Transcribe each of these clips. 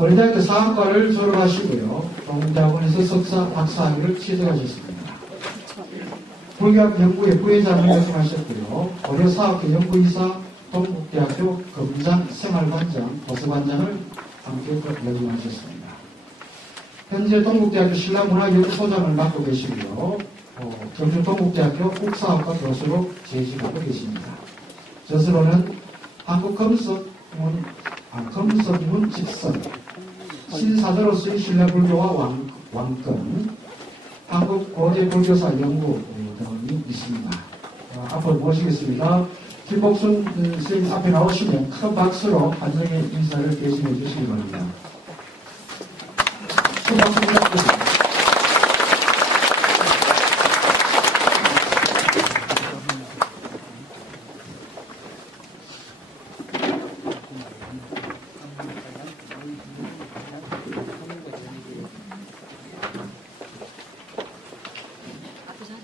고려대학교 사학과를 졸업하시고요. 동국대학원에서 석사, 박사학위를 취득하셨습니다. 불교학 연구의 부회장을 역임하셨고요. 고려사학회 연구이사, 동국대학교 검장, 생활관장, 도서관장을 함께 역임하셨습니다. 현재 동국대학교 신라문화연구소장을 맡고 계시고요. 경주 동국대학교 국사학과 교수로 재직하고 계십니다. 저서로는 검석문 직선, 신사도로서의 신라불교와 왕권, 한국 고대불교사 연구 등이 있습니다. 앞으로 모시겠습니다. 김복순 선생님 앞에 나오시면 큰 박수로 환영의 인사를 대신해 주시기 바랍니다. 큰 박수 부탁드립니다.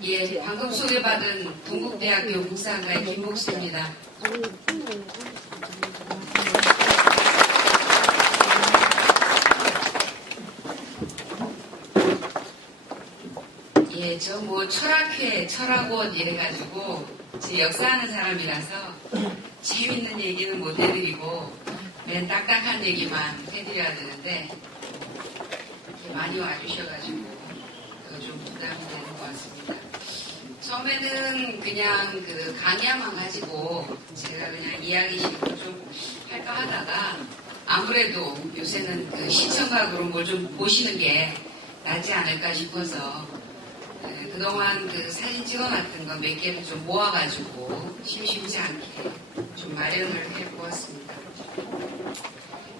예, 방금 소개받은 동국대학교 국사학과의 김복수입니다. 예, 저 철학원 이래가지고 제 역사하는 사람이라서 재밌는 얘기는 못 해드리고 맨 딱딱한 얘기만 해드려야 되는데 많이 와주셔가지고 그거 좀 부담이 되는 것 같습니다. 처음에는 그냥 그 강의만 가지고 제가 그냥 이야기식으로 좀 할까 하다가 아무래도 요새는 그 시청각으로 뭘 좀 보시는 게 낫지 않을까 싶어서 그동안 그 사진 찍어놨던 거 몇 개를 좀 모아가지고 심심치 않게 좀 마련을 해보았습니다.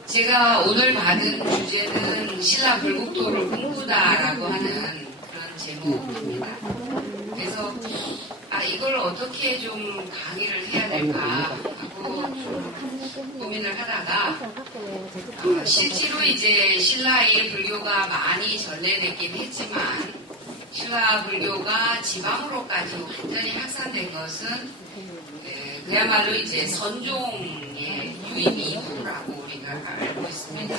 제가 오늘 받은 주제는 신라 불국토를 꿈꾸다라고 하는 그런 제목입니다. 그래서 이걸 어떻게 좀 강의를 해야 될까 하고 좀 고민을 하다가 실제로 이제 신라의 불교가 많이 전래됐긴 했지만 신라 불교가 지방으로까지 완전히 확산된 것은 그야말로 이제 선종의 유입 이후라고 우리가 알고 있습니다.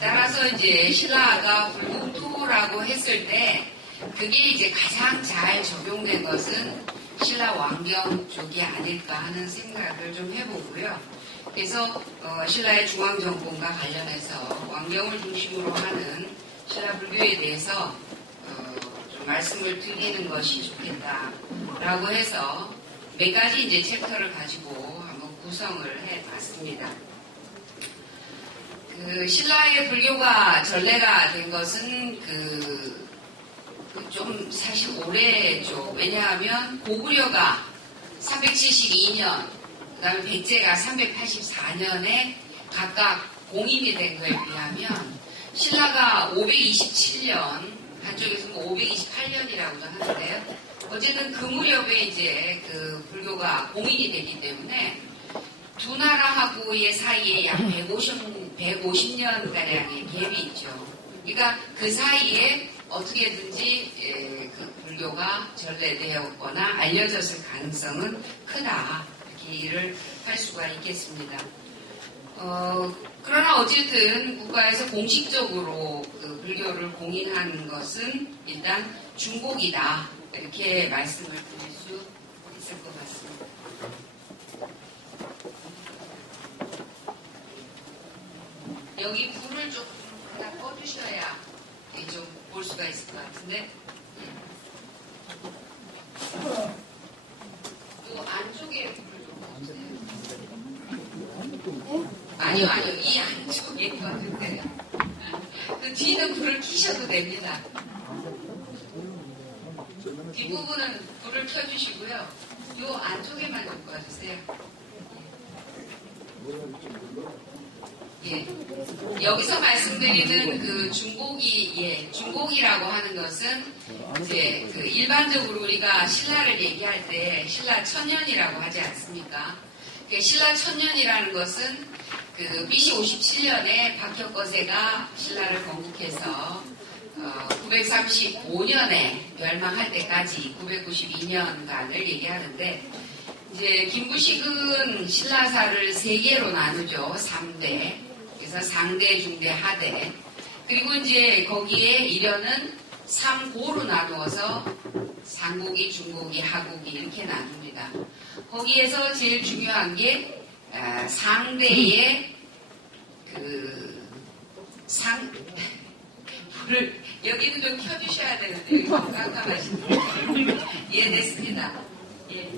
따라서 이제 신라가 불국토라고 했을 때 그게 이제 가장 잘 적용된 것은 신라 왕경 쪽이 아닐까 하는 생각을 좀 해보고요. 그래서 신라의 중앙정권과 관련해서 왕경을 중심으로 하는 신라 불교에 대해서 좀 말씀을 드리는 것이 좋겠다라고 해서 몇 가지 이제 챕터를 가지고 한번 구성을 해봤습니다. 그 신라의 불교가 전래가 된 것은 좀 사실 오래죠. 왜냐하면 고구려가 372년, 그 다음에 백제가 384년에 각각 공인이 된 거에 비하면 신라가 527년, 한쪽에서는 528년이라고도 하는데요. 어쨌든 그 무렵에 이제 그 불교가 공인이 되기 때문에 두 나라하고의 사이에 약 150년가량의 갭이 있죠. 그러니까 그 사이에 어떻게든지 그 불교가 전래되었거나 알려졌을 가능성은 크다. 이렇게 일을 할 수가 있겠습니다. 그러나 어쨌든 국가에서 공식적으로 그 불교를 공인한 것은 일단 중국이다. 이렇게 말씀을 드릴 수 있을 것 같습니다. 여기 불을 좀 하나 꺼주셔야 좀 볼 수가 있을 것 같은데 이 안쪽에 불을 좀 꺼주세요. 아니요. 이 안쪽에 꺼주세요. 그 뒤는 불을 켜셔도 됩니다. 뒷부분은 불을 켜주시고요. 이 안쪽에만 좀 꺼주세요. 예. 여기서 말씀드리는 그 중곡이라고 하는 것은 이제 그 일반적으로 우리가 신라를 얘기할 때 신라 천년이라고 하지 않습니까? 신라 천년이라는 것은 그 BC 57년에 박혁거세가 신라를 건국해서 935년에 멸망할 때까지 992년간을 얘기하는데 이제 김부식은 신라사를 3개로 나누죠. 3대. 그래서 상대, 중대, 하대. 그리고 이제 거기에 일연은 3고로 나누어서 상고기, 중고기, 하고기 이렇게 나눕니다. 거기에서 제일 중요한 게 상대의 불을 여기는 좀 켜주셔야 되는데 여기 너무 깜깜하시네요. 이해됐습니다. 예.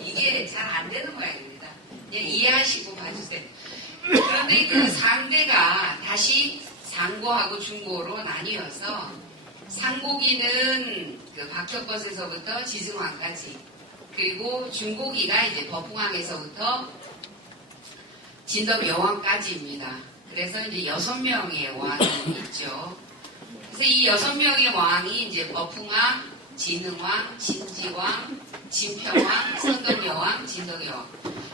이게 잘 안 되는 모양입니다. 예, 이해하시고 봐주세요. 그런데 그 상대가 다시 상고하고 중고로 나뉘어서 상고기는 그 박혁것에서부터 지승왕까지, 그리고 중고기가 이제 법흥왕에서부터 진덕여왕까지입니다. 그래서 이제 6명의 왕이 있죠. 그래서 이 6명의 왕이 이제 법흥왕, 진흥왕, 진지왕, 진평왕, 선덕여왕, 진덕여왕.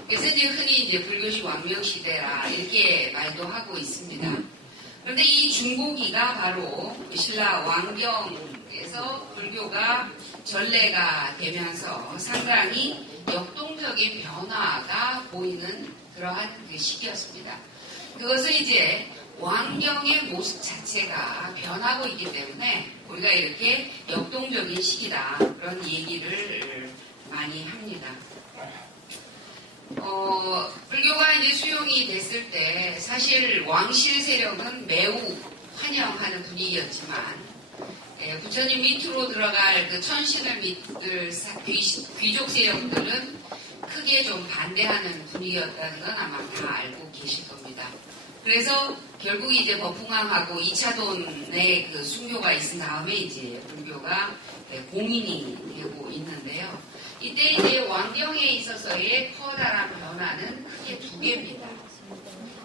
그래서 이제 흔히 이제 불교시 왕명시대라 이렇게 말도 하고 있습니다. 그런데 이 중고기가 바로 신라 왕경에서 불교가 전례가 되면서 상당히 역동적인 변화가 보이는 그러한 그 시기였습니다. 그것은 이제 왕경의 모습 자체가 변하고 있기 때문에 우리가 이렇게 역동적인 시기다 그런 얘기를 많이 합니다. 불교가 이제 수용이 됐을 때 사실 왕실 세력은 매우 환영하는 분위기였지만 부처님 밑으로 들어갈 그 천신을 믿을 귀족 세력들은 크게 좀 반대하는 분위기였다는 건 아마 다 알고 계실 겁니다. 그래서 결국 이제 법흥왕하고 2차돈의 그 순교가 있은 다음에 이제 불교가 공인이 되고 있는데요. 이때 이제 왕경에 있어서의 커다란 변화는 크게 2개입니다.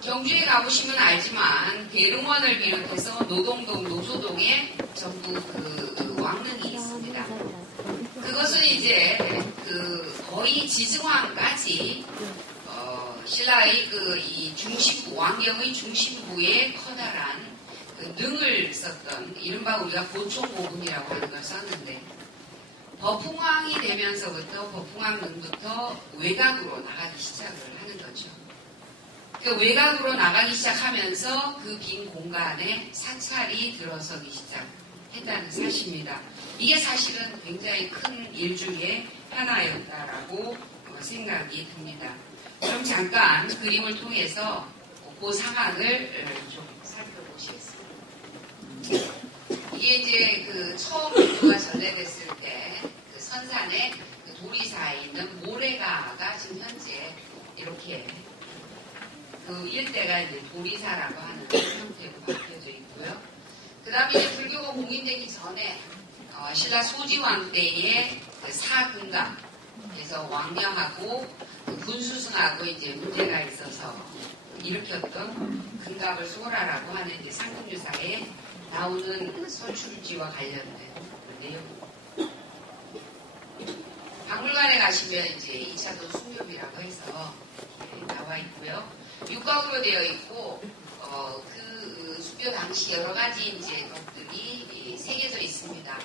경주에 가보시면 알지만 대릉원을 비롯해서 노동동, 노소동에 전부 그 왕릉이 있습니다. 그것은 이제 거의 지승왕까지 신라의 이 중심부, 왕경의 중심부에 커다란 그 능을 썼던 이른바 우리가 고총고분이라고 하는 걸 썼는데 법흥왕이 되면서부터 법흥왕 능부터 외곽으로 나가기 시작을 하는 거죠. 그 외곽으로 나가기 시작하면서 그 빈 공간에 사찰이 들어서기 시작했다는 사실입니다. 이게 사실은 굉장히 큰 일 중에 하나였다라고 생각이 듭니다. 그럼 잠깐 그림을 통해서 그 상황을 좀 살펴보시겠습니다. 이게 이제 그 처음 불교가 전래됐을 때 그 선산에 그 도리사에 있는 모래가가 지금 현재 이렇게 그 일대가 이제 도리사라고 하는 형태로 바뀌어져 있고요. 그 다음에 이제 불교가 공인되기 전에 신라 소지왕 때의 그 사금강, 그래서 왕명하고 그 군수승하고 이제 문제가 있어서 일으켰던 금갑을 소라라고 하는 이제 상품유사에 나오는 서출지와 관련된 내용. 박물관에 가시면 이제 2차도 숭늉이라고 해서 나와 있고요. 육각으로 되어 있고 그 수교 당시 여러 가지 이제 것들이 새겨져 있습니다.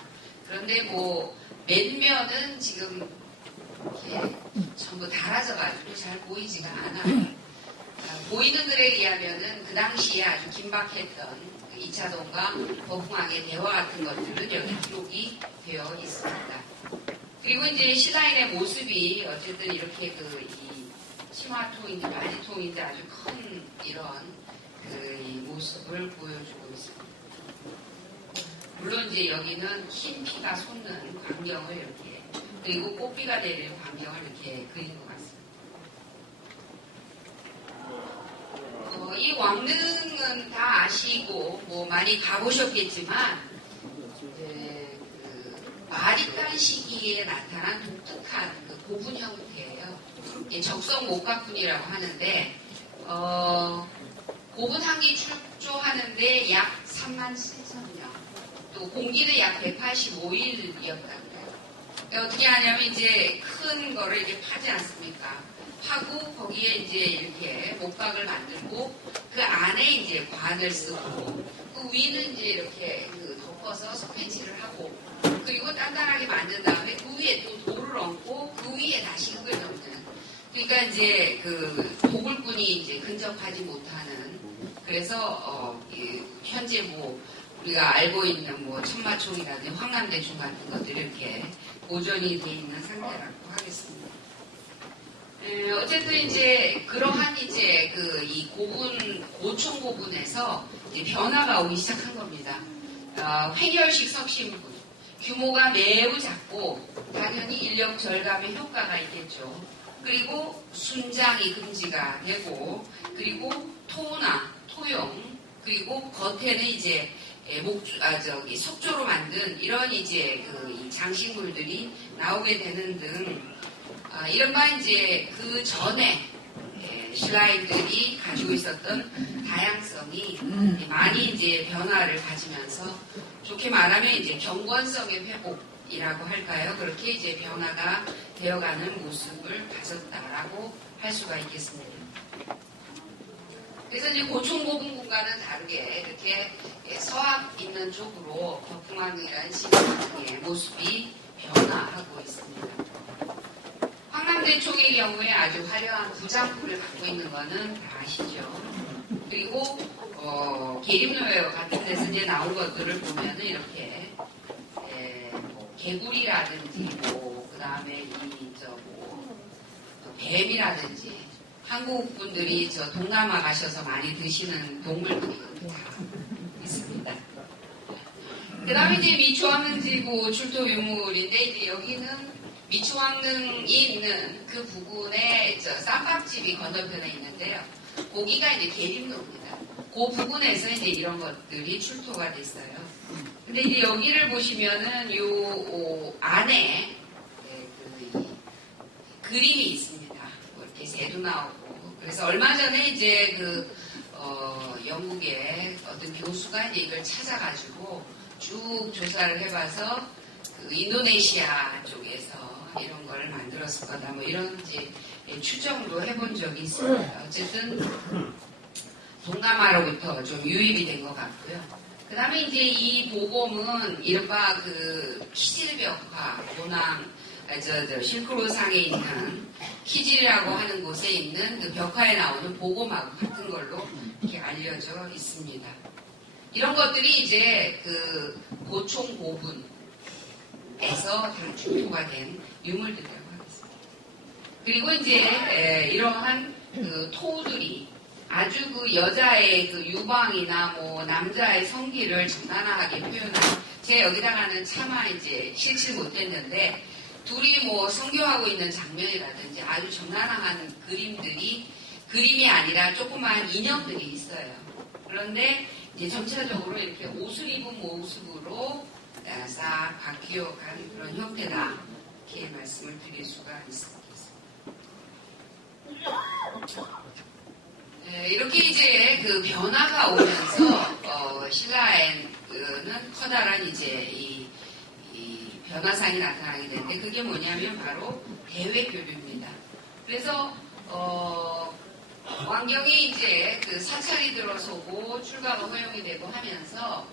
그런데 뭐 몇면은 지금 이렇게 전부 달아져가지고 잘 보이지가 않아요. 보이는 글에 의하면은 그 당시에 아주 긴박했던 2차돈과 법흥왕의 대화 같은 것들은 여기 기록이 되어 있습니다. 그리고 이제 신라인의 모습이 어쨌든 이렇게 이 심화통인지 마지통인지 아주 큰 이런 이 모습을 보여주고 있습니다. 물론 이제 여기는 흰 피가 솟는 광경을 이렇게, 그리고 꽃비가 내리는 광경을 이렇게 그린 것 같습니다. 이 왕릉은 다 아시고 뭐 많이 가보셨겠지만 이제 마리깐 시기에 나타난 독특한 그 고분 형태예요. 적성 목각분이라고 하는데 고분 한기 출조하는데 약 37,000명, 또 공기는 약 185일이었다고요. 어떻게 하냐면 이제 큰 거를 이렇게 파지 않습니까? 파고 거기에 이제 이렇게 목각을 만들고 그 안에 이제 관을 쓰고 그 위는 이제 이렇게 덮어서 석회칠을 하고 그리고 단단하게 만든 다음에 그 위에 또 돌을 얹고 그 위에 다시 흙을 덮는 그러니까 이제 그 도굴꾼이 이제 근접하지 못하는, 그래서 현재 뭐 우리가 알고 있는 뭐 천마총이라든지 황남대총 같은 것들이 이렇게 보존이 돼 있는 상태라고 하겠습니다. 어쨌든 이제 그러한 이제 그 이 고총 고분에서 이제 변화가 오기 시작한 겁니다. 횡혈식 석신분, 규모가 매우 작고 당연히 인력 절감의 효과가 있겠죠. 그리고 순장이 금지가 되고, 그리고 토용, 그리고 겉에는 이제 석조로 만든 이런 이제 그 장식물들이 나오게 되는 등, 이른바 이제 그 전에 신라인들이 가지고 있었던 다양성이 많이 이제 변화를 가지면서, 좋게 말하면 이제 경건성의 회복이라고 할까요? 그렇게 이제 변화가 되어가는 모습을 가졌다라고 할 수가 있겠습니다. 그래서 이제 고총고분군과는 다르게 이렇게 서악 있는 쪽으로 격풍왕릉이라는 신의 모습이 변화하고 있습니다. 황남대총의 경우에 아주 화려한 부장풀을 갖고 있는 거는 다 아시죠. 그리고 계림노예 같은 데서 이제 나온 것들을 보면은 이렇게 뭐 개구리라든지 그 다음에 뱀이라든지 한국 분들이 동남아 가셔서 많이 드시는 동물들이 다 있습니다. 그 다음에 이제 미추왕릉지구 출토 유물인데, 이제 여기는 미추왕릉이 있는 그 부근에 쌈밥집이 건너편에 있는데요. 거기가 이제 계림로입니다. 그 부근에서 이제 이런 것들이 출토가 됐어요. 근데 이제 여기를 보시면은 요 안에 그림이 있습니다. 뭐 이렇게 새도 나오고. 그래서 얼마 전에 이제 영국의 어떤 교수가 이제 이걸 찾아가지고 쭉 조사를 해봐서 그 인도네시아 쪽에서 이런 걸 만들었을 거다. 뭐 이런 이제 추정도 해본 적이 있습니다. 어쨌든 동남아로부터 좀 유입이 된 것 같고요. 그 다음에 이제 이 보검은 이른바 그 키질벽화, 실크로드상에 있는 키질이라고 하는 곳에 있는 그 벽화에 나오는 보검하고 같은 걸로 이렇게 알려져 있습니다. 이런 것들이 이제 그 고총 고분에서 다 출토가 된 유물들이라고 하겠습니다. 그리고 이제 이러한 그 토들이 아주 그 여자의 그 유방이나 뭐 남자의 성기를 적나라하게 표현한, 제가 여기다가는 차마 이제 실질 못했는데, 둘이 뭐 성교하고 있는 장면이라든지 아주 적나라한 그림이 아니라 조그마한 인형들이 있어요. 그런데 이제 전체적으로 이렇게 옷을 입은 모습으로 싹 바뀌어간 그런 형태다, 이렇게 말씀을 드릴 수가 있습니다. 이렇게 이제 그 변화가 오면서 신라에는 커다란 이제 이 변화상이 나타나게 되는데, 그게 뭐냐면 바로 대외교류입니다. 그래서 왕경이 이제 그 사찰이 들어서고 출가가 허용이 되고 하면서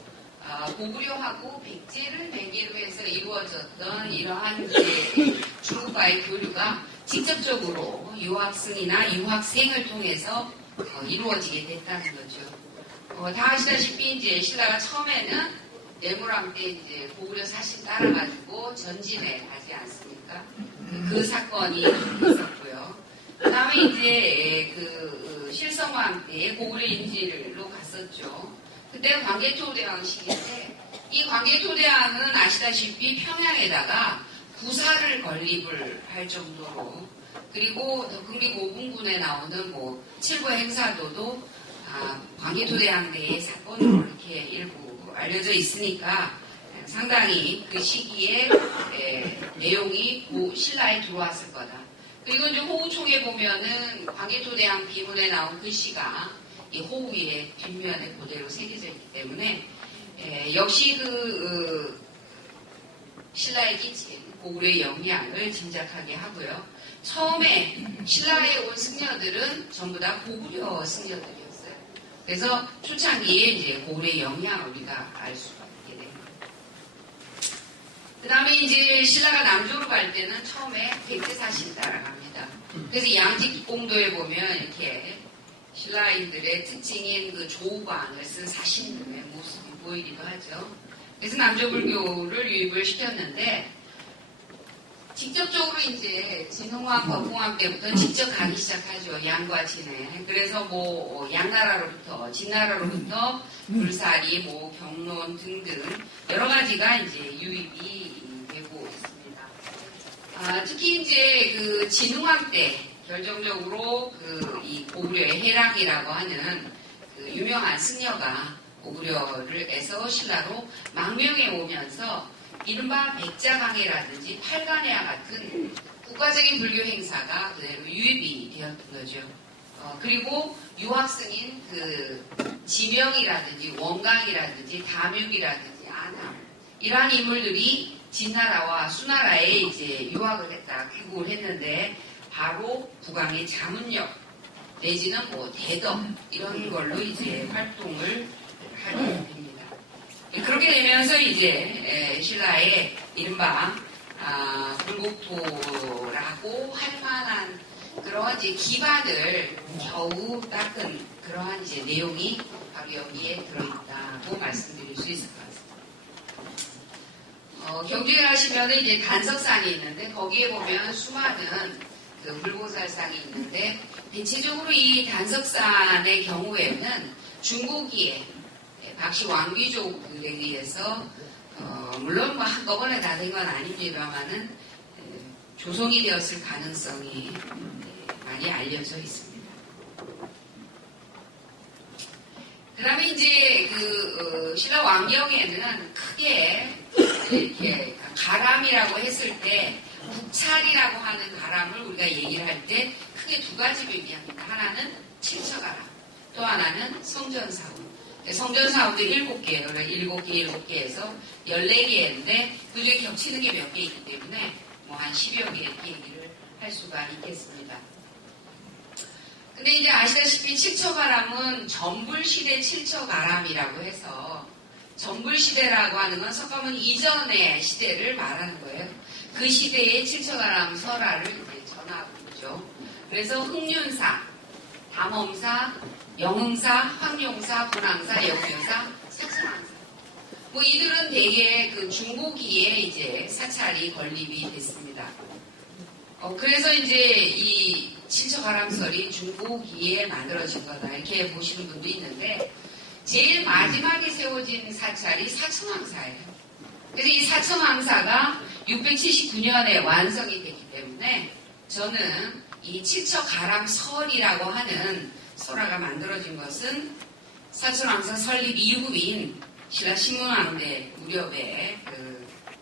고구려하고 백제를 매개로 해서 이루어졌던 이러한 이제 중국과의 교류가 직접적으로 유학생이나 유학생을 통해서 이루어지게 됐다는 거죠. 다 아시다시피 이제 신라가 처음에는 내무랑 때 이제 고구려 사신 따라가지고 전진에 가지 않습니까? 그 사건이 있었고요. 그 다음에 이제 그 실성왕 때 고구려 인지로 갔었죠. 그때는 광개토대왕 시기인데, 이 광개토대왕은 아시다시피 평양에다가 구사를 건립을 할 정도로, 그리고 덕흥리 고분군에 나오는 뭐 칠보 행사도도 광개토대왕 때의 사건으로 이렇게 일부 알려져 있으니까 상당히 그 시기에 내용이 신라에 들어왔을 거다. 그리고 이제 호우총에 보면은 광개토대왕 비문에 나온 글씨가 이 호우 위에 뒷면에 그대로 새겨져 있기 때문에 역시 그 신라에 끼친 고구려의 영향을 짐작하게 하고요. 처음에 신라에 온 승려들은 전부 다 고구려 승려들이었어요. 그래서 초창기에 이제 고구려의 영향을 우리가 알 수가 있게 됩니다. 그 그 다음에 이제 신라가 남조로 갈 때는 처음에 백제사신 따라갑니다. 그래서 양직공도에 보면 이렇게 신라인들의 특징인 그 조우관을 쓴 사신들의 모습이 보이기도 하죠. 그래서 남조불교를 유입을 시켰는데 직접적으로 이제 진흥왕, 법궁왕 때부터는 직접 가기 시작하죠. 양과 진에. 그래서 뭐 양나라로부터, 진나라로부터 불사리, 뭐 경론 등등 여러 가지가 이제 유입이 되고 있습니다. 특히 이제 그 진흥왕 때 결정적으로 그 이 고구려의 해랑이라고 하는 그 유명한 승려가 고구려를 에서 신라로 망명해 오면서 이른바 백자강해라든지 팔간해와 같은 국가적인 불교 행사가 그대로 유입이 되었던 거죠. 그리고 유학승인 그 지명이라든지 원강이라든지 담육이라든지 안함 이러한 인물들이 진나라와 수나라에 이제 유학을 했다, 귀국을 했는데 바로 국왕의 자문력 내지는 뭐 대덕 이런 걸로 이제 활동을 하게 됩니다. 그렇게 되면서 이제 신라의 이른바 불국토라고 할 만한 그러한 이제 기반을 겨우 닦은 그러한 이제 내용이 바로 여기에 들어있다고 말씀드릴 수 있을 것 같습니다. 경주에 가시면 이제 단석산이 있는데 거기에 보면 수많은 그 불보살상이 있는데 대체적으로 이 단석산의 경우에는 중고기에 박씨 왕귀족들에 의해서 물론 뭐 한꺼번에 다 된 건 아닙니다만은 조성이 되었을 가능성이 많이 알려져 있습니다. 그 다음에 이제 그 신라 왕경에는 크게 이렇게 가람이라고 했을 때 북찰이라고 하는 가람을 우리가 얘기를 할 때 크게 두 가지로 얘기합니다. 하나는 칠처가람, 또 하나는 성전사후. 성전사후도 7개예요. 7개에서 14개인데 그중에 겹치는 게 몇 개 있기 때문에 뭐 한 10여 개 이렇게 얘기를 할 수가 있겠습니다. 근데 이제 아시다시피 칠처가람은 전불시대 칠처가람이라고 해서 전불시대라고 하는 건 석가모니 이전의 시대를 말하는 거예요. 그 시대의 칠처가람 설화를 이제 전하고 있죠. 그래서 흥륜사, 담엄사, 영흥사, 황룡사, 분왕사, 영묘사, 사천왕사. 뭐 이들은 대개 그 중고기에 이제 사찰이 건립이 됐습니다. 그래서 이제 이 칠처가람설이 중고기에 만들어진 거다 이렇게 보시는 분도 있는데 제일 마지막에 세워진 사찰이 사천왕사예요. 그래서 이 사천왕사가 679년에 완성이 됐기 때문에 저는 이 칠처가람설이라고 하는 설화가 만들어진 것은 사천왕사 설립 이후인 신라 신문왕대 무렵에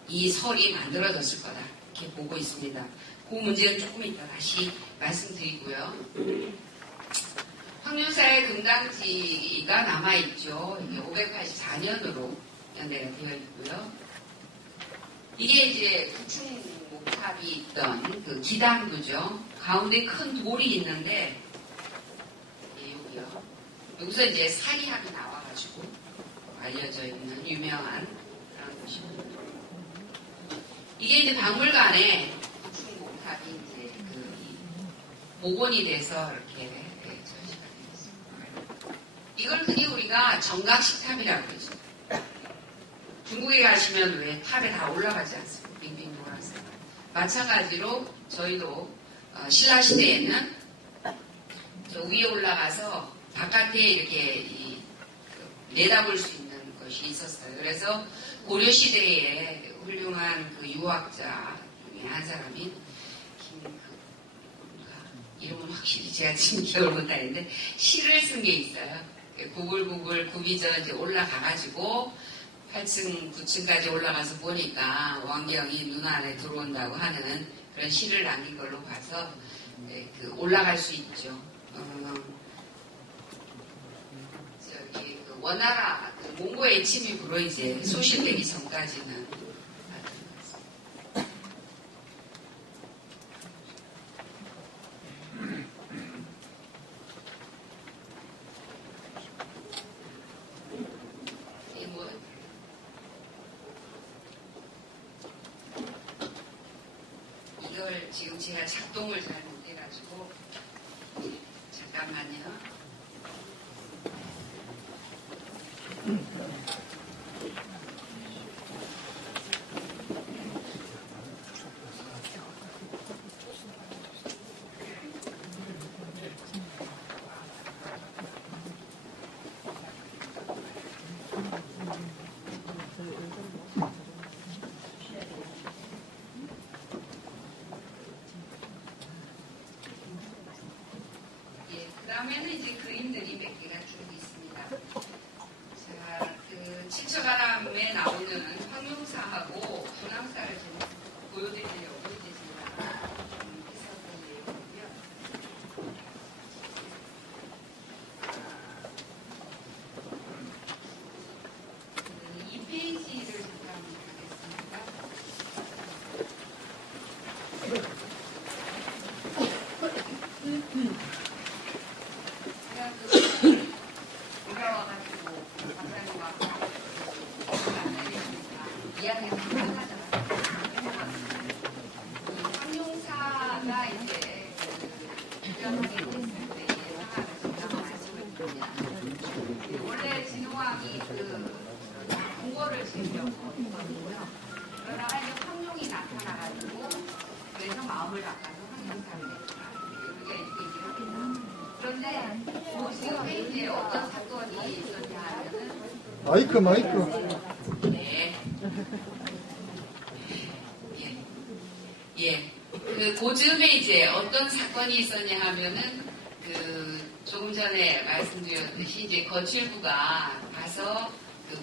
이 설이 만들어졌을 거다 이렇게 보고 있습니다. 그 문제는 조금 이따 다시 말씀드리고요. 황륜사의 금당지가 남아있죠. 이게 584년으로 연대가 되어 있고요. 이게 이제 구충목탑이 있던 그 기당도죠. 가운데 큰 돌이 있는데 여기요. 여기서 이제 사리학이 나와가지고 알려져 있는 유명한 그런 곳입니다. 이게 이제 박물관에 구충목탑이 이제 그 복원이 돼서 이렇게 전시가 되었습니다. 이걸 흔히 우리가 정각식탑이라고 그러죠. 중국에 가시면 왜 탑에 다 올라가지 않습니까? 빙빙 돌아서. 마찬가지로 저희도 신라시대에는 저 위에 올라가서 바깥에 이렇게 내다볼 수 있는 것이 있었어요. 그래서 고려시대에 훌륭한 그 유학자 중에 한 사람인 이름은 확실히 제가 지금 기억을 못하는데 시를 쓴 게 있어요. 구글구글 구비전 이제 올라가가지고 8층, 9층까지 올라가서 보니까 왕경이 눈 안에 들어온다고 하는 그런 시를 남긴 걸로 봐서 그 올라갈 수 있죠. 저기 그 원나라 그 몽고의 침입으로 이제 소실되기 전까지는 이거를 지금 제가 작동을 잘 못해가지고 잠깐만요. 다음에는 이제 그림들이 몇 개가 쭉 있습니다. 자, 그 칠처가람에 나오는 황룡사하고 분황사를 좀 보여드리려고 이제 제가 했었던 내용이고요. 2페이지를 잠깐 하겠습니다. 황룡사가 이제 원래 진호왕이 궁궐을 지으려고 했거든요. 그러다가 이제 황룡이 나타나가지고 그래서 마음을 바꿔서 황룡사를 냈다. 우리가 이렇게 얘기를 합니다. 그런데 지금에 이제 어떤 사건이 있었냐 하면은 마이크. 네. 예. 고즈음에 이제 어떤 사건이 있었냐 하면은 조금 전에 말씀드렸듯이 이제 거칠부가 가서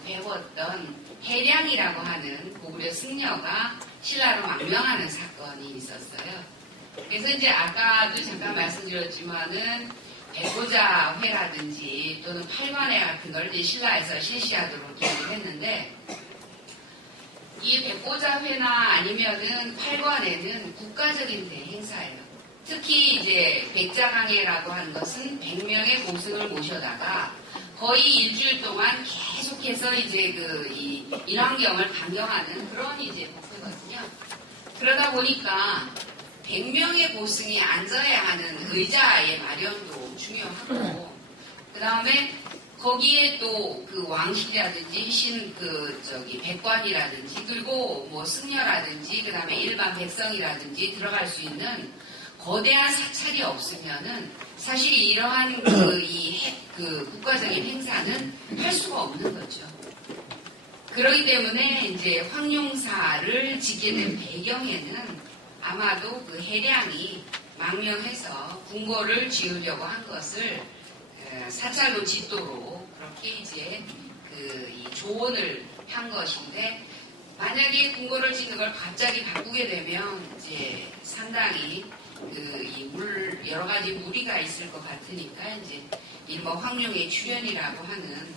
배웠던 해량이라고 하는 고구려 승려가 신라로 망명하는 사건이 있었어요. 그래서 이제 아까도 잠깐 말씀드렸지만은 백보자회라든지 또는 팔관회 같은 걸 이제 신라에서 실시하도록 기획을 했는데 이 백보자회나 아니면은 팔관회는 국가적인 대행사예요. 특히 이제 백자강회라고 하는 것은 100명의 고승을 모셔다가 거의 일주일 동안 계속해서 이제 이 인환경을 강경하는 그런 이제 목표거든요. 그러다 보니까 100명의 고승이 앉아야 하는 의자의 마련도 중요하고, 그 다음에 거기에 또 그 왕실이라든지 백관이라든지 그리고 뭐 승려라든지 그 다음에 일반 백성이라든지 들어갈 수 있는 거대한 사찰이 없으면은 사실 이러한 국가적인 행사는 할 수가 없는 거죠. 그렇기 때문에 이제 황룡사를 짓게 된 배경에는 아마도 그 해량이 망명해서 궁궐을 지으려고 한 것을 사찰로 짓도록 그렇게 이제 이 조언을 한 것인데, 만약에 궁궐을 짓는 걸 갑자기 바꾸게 되면 이제 상당히 여러 가지 무리가 있을 것 같으니까 이제 이른바 황룡의 출현이라고 하는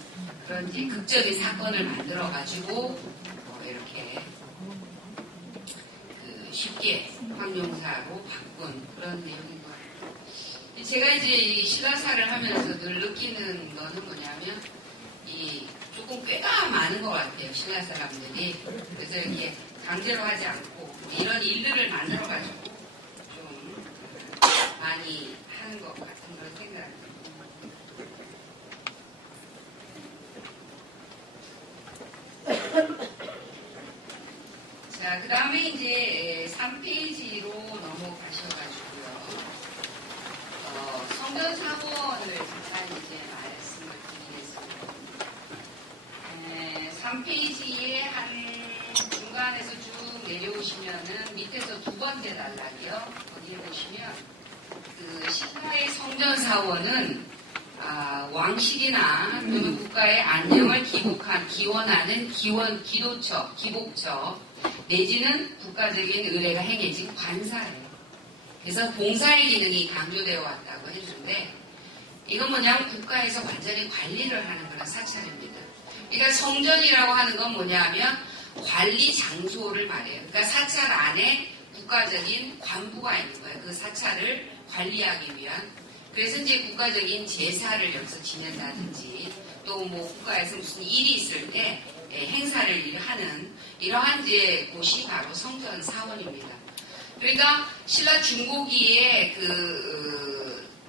그런 이제 극적인 사건을 만들어 가지고 이렇게 쉽게 황룡사로 바꾼 그런 내용인 것 같아요. 제가 이제 이 신라사를 하면서 늘 느끼는 거는 뭐냐면 조금 꾀가 많은 것 같아요, 신라 사람들이. 그래서 이렇게 강제로 하지 않고 이런 일들을 만들어 가지고 좀 많이 하는 것 같은 그런 생각이 듭니다. 자, 그 다음에 이제 3페이지로 넘어가셔가지고요. 성전사원을 잠깐 이제 말씀을 드리겠습니다. 3페이지에 중간에서 쭉 내려오시면은 밑에서 두 번째 단락이요. 거기에 보시면 신라의 성전사원은 왕실이나 또는 국가의 안녕을 기원하는 기도처, 기복처 내지는 국가적인 의례가 행해진 관사예요. 그래서 봉사의 기능이 강조되어 왔다고 했는데, 이건 뭐냐면 국가에서 완전히 관리를 하는 그런 사찰입니다. 그러니까 성전이라고 하는 건 뭐냐면 관리 장소를 말해요. 그러니까 사찰 안에 국가적인 관부가 있는 거예요. 그 사찰을 관리하기 위한. 그래서 이제 국가적인 제사를 여기서 지낸다든지 또 뭐 국가에서 무슨 일이 있을 때 행사를 하는 이러한 이제 곳이 바로 성전 사원입니다. 그러니까 신라 중고기에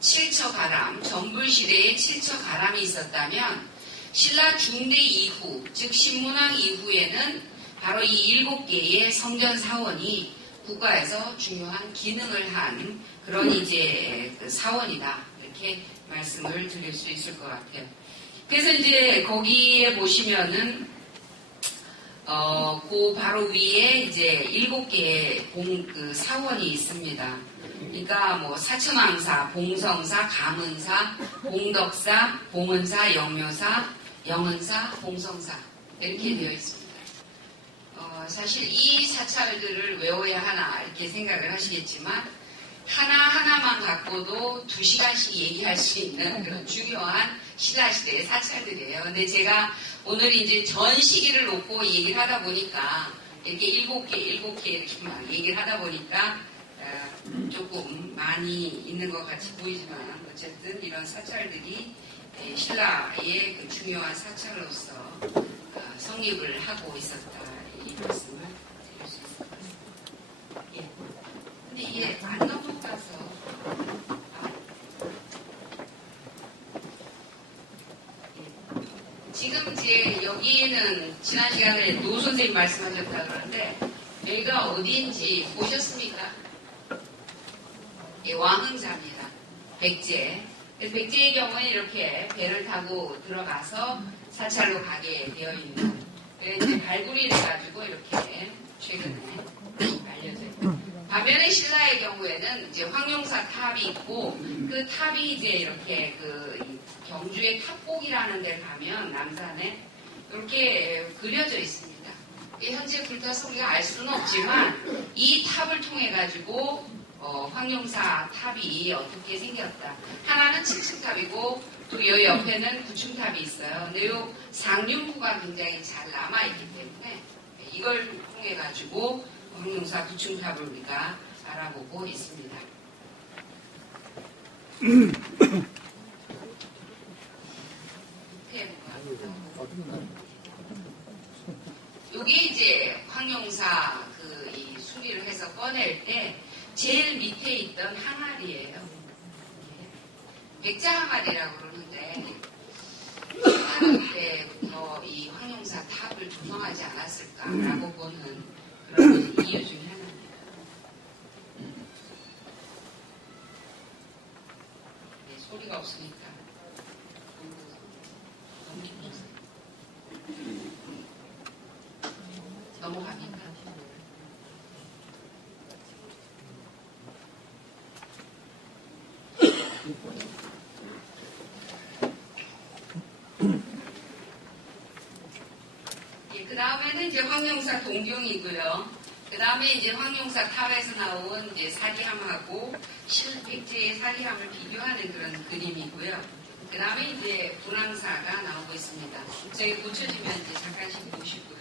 칠처가람, 전불시대에 칠처가람이 있었다면 신라 중대 이후, 즉 신문왕 이후에는 바로 이 7개의 성전사원이 국가에서 중요한 기능을 한 그런 이제 사원이다. 이렇게 말씀을 드릴 수 있을 것 같아요. 그래서 이제 거기에 보시면은 그 바로 위에 이제 7개의 사원이 있습니다. 그러니까 뭐 사천왕사, 봉성사, 감은사, 봉덕사, 봉은사, 영묘사, 영은사, 봉성사 이렇게 되어 있습니다. 사실 이 사찰들을 외워야 하나 이렇게 생각을 하시겠지만 하나하나만 갖고도 2시간씩 얘기할 수 있는 그런 중요한 신라시대의 사찰들이에요. 근데 제가 오늘 이제 전 시기를 놓고 얘기를 하다 보니까 이렇게 7개 이렇게 막 얘기를 하다 보니까 조금 많이 있는 것 같이 보이지만 어쨌든 이런 사찰들이 신라의 그 중요한 사찰로서 성립을 하고 있었다. 이 말씀을 드릴 수 있을 것 같습니다. 예. 근데 이게 안 넘어가서 지금 이제 여기는 지난 시간에 노 선생님 말씀하셨다 그러는데 여기가 어디인지 보셨습니까? 예, 왕흥사입니다. 백제. 백제의 경우에 이렇게 배를 타고 들어가서 사찰로 가게 되어 있는 이제 발굴이 돼가지고 이렇게 최근에 알려져요. 반면에 신라의 경우에는 이제 황룡사 탑이 있고 그 탑이 이제 이렇게 그 경주의 탑곡이라는 데 가면 남산에 이렇게 그려져 있습니다. 현재 불타서 우리가 알 수는 없지만 이 탑을 통해 가지고 황룡사 탑이 어떻게 생겼다. 하나는 7층 탑이고 또 이 옆에는 9층 탑이 있어요. 근데 이 상륜부가 굉장히 잘 남아있기 때문에 이걸 통해 가지고 황룡사 9층 탑을 우리가 알아보고 있습니다. 이게 이제 황룡사 이 수리를 해서 꺼낼 때 제일 밑에 있던 항아리예요. 백자 항아리라고 그러는데 그때부터 이 황룡사 탑을 조성하지 않았을까라고 보는 그런 이유 중에 하나입니다. 네, 소리가 없으니까 넘어갑니까? 그 다음에는 이제 황룡사 동경이고요. 그 다음에 이제 황룡사 탑에서 나온 이제 사리함하고 백제의 사리함을 비교하는 그런 그림이고요. 그 다음에 이제 분황사가 나오고 있습니다. 저기 고쳐지면 이제 잠깐씩 보시고요.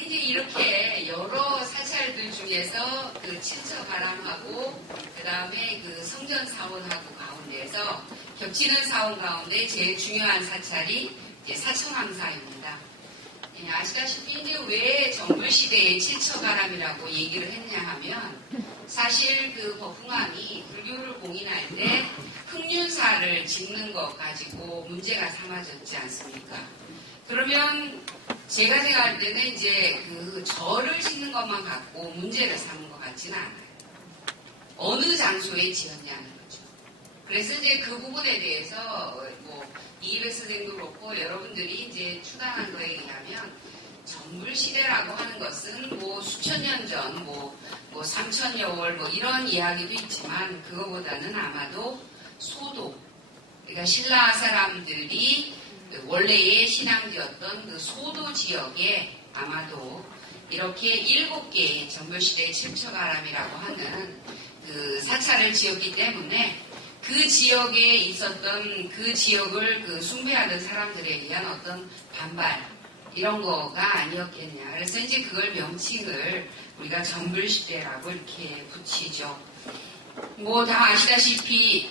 이렇게 여러 사찰들 중에서 그 칠처가람하고 그 다음에 그 성전사원하고 가운데에서 겹치는 사원 가운데 제일 중요한 사찰이 이제 사천왕사입니다. 예, 아시다시피 이제 왜 정불시대에 칠처가람이라고 얘기를 했냐 하면 사실 그 버풍왕이 불교를 공인할 때 흑륜사를 짓는 것 가지고 문제가 삼아졌지 않습니까? 그러면 제가 생각할 때는 이제 그 절을 짓는 것만 갖고 문제를 삼은 것 같지는 않아요. 어느 장소에 지었냐는 거죠. 그래서 이제 그 부분에 대해서 뭐 이입의 선생도 그렇고 여러분들이 이제 추단한 거에 의하면 정불시대라고 하는 것은 뭐 수천 년 전, 뭐 3천여 월 뭐 이런 이야기도 있지만 그거보다는 아마도 소도, 그러니까 신라 사람들이 원래의 신앙지였던 그 소도 지역에 아마도 이렇게 7개의 정불시대의 칠처가람이라고 하는 그 사찰을 지었기 때문에 그 지역에 있었던 그 지역을 그 숭배하는 사람들에 의한 어떤 반발 이런 거가 아니었겠냐. 그래서 이제 그걸 명칭을 우리가 정불시대라고 이렇게 붙이죠. 뭐 다 아시다시피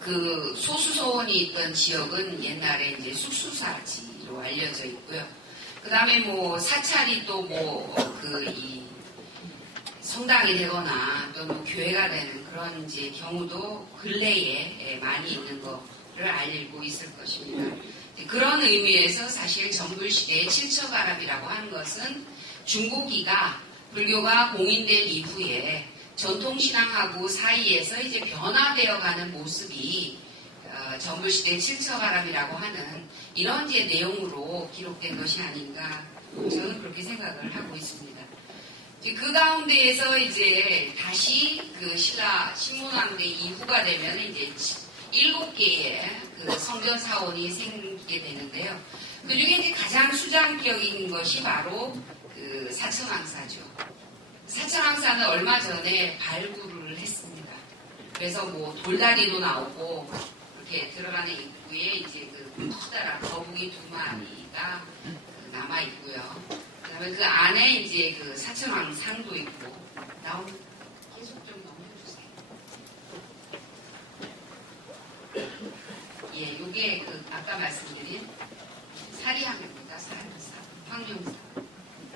그 소수서원이 있던 지역은 옛날에 이제 쑥수사지로 알려져 있고요. 그 다음에 뭐 사찰이 또 뭐 이 성당이 되거나 또는 교회가 되는 그런 이제 경우도 근래에 많이 있는 거를 알고 있을 것입니다. 그런 의미에서 사실 정불시대의 칠처가람이라고 하는 것은 중고기가 불교가 공인된 이후에 전통신앙하고 사이에서 이제 변화되어가는 모습이 정불시대 칠처가람이라고 하는 이런 이제 내용으로 기록된 것이 아닌가 저는 그렇게 생각을 하고 있습니다. 그 가운데에서 이제 다시 그 신라 신문왕대 이후가 되면 이제 7개의 그 성전 사원이 생기게 되는데요. 그 중에 이제 가장 수장격인 것이 바로 그 사천왕사죠. 사천왕사는 얼마 전에 발굴을 했습니다. 그래서 뭐 돌다리도 나오고 이렇게 들어가는 입구에 이제 그 커다란 거북이 2마리가 남아 있고요. 그다음에 그 안에 이제 그 사천왕상도 있고 나오는 계속 좀 넘겨주세요. 예, 요게 그 아까 말씀드린 사리항입니다. 황룡사.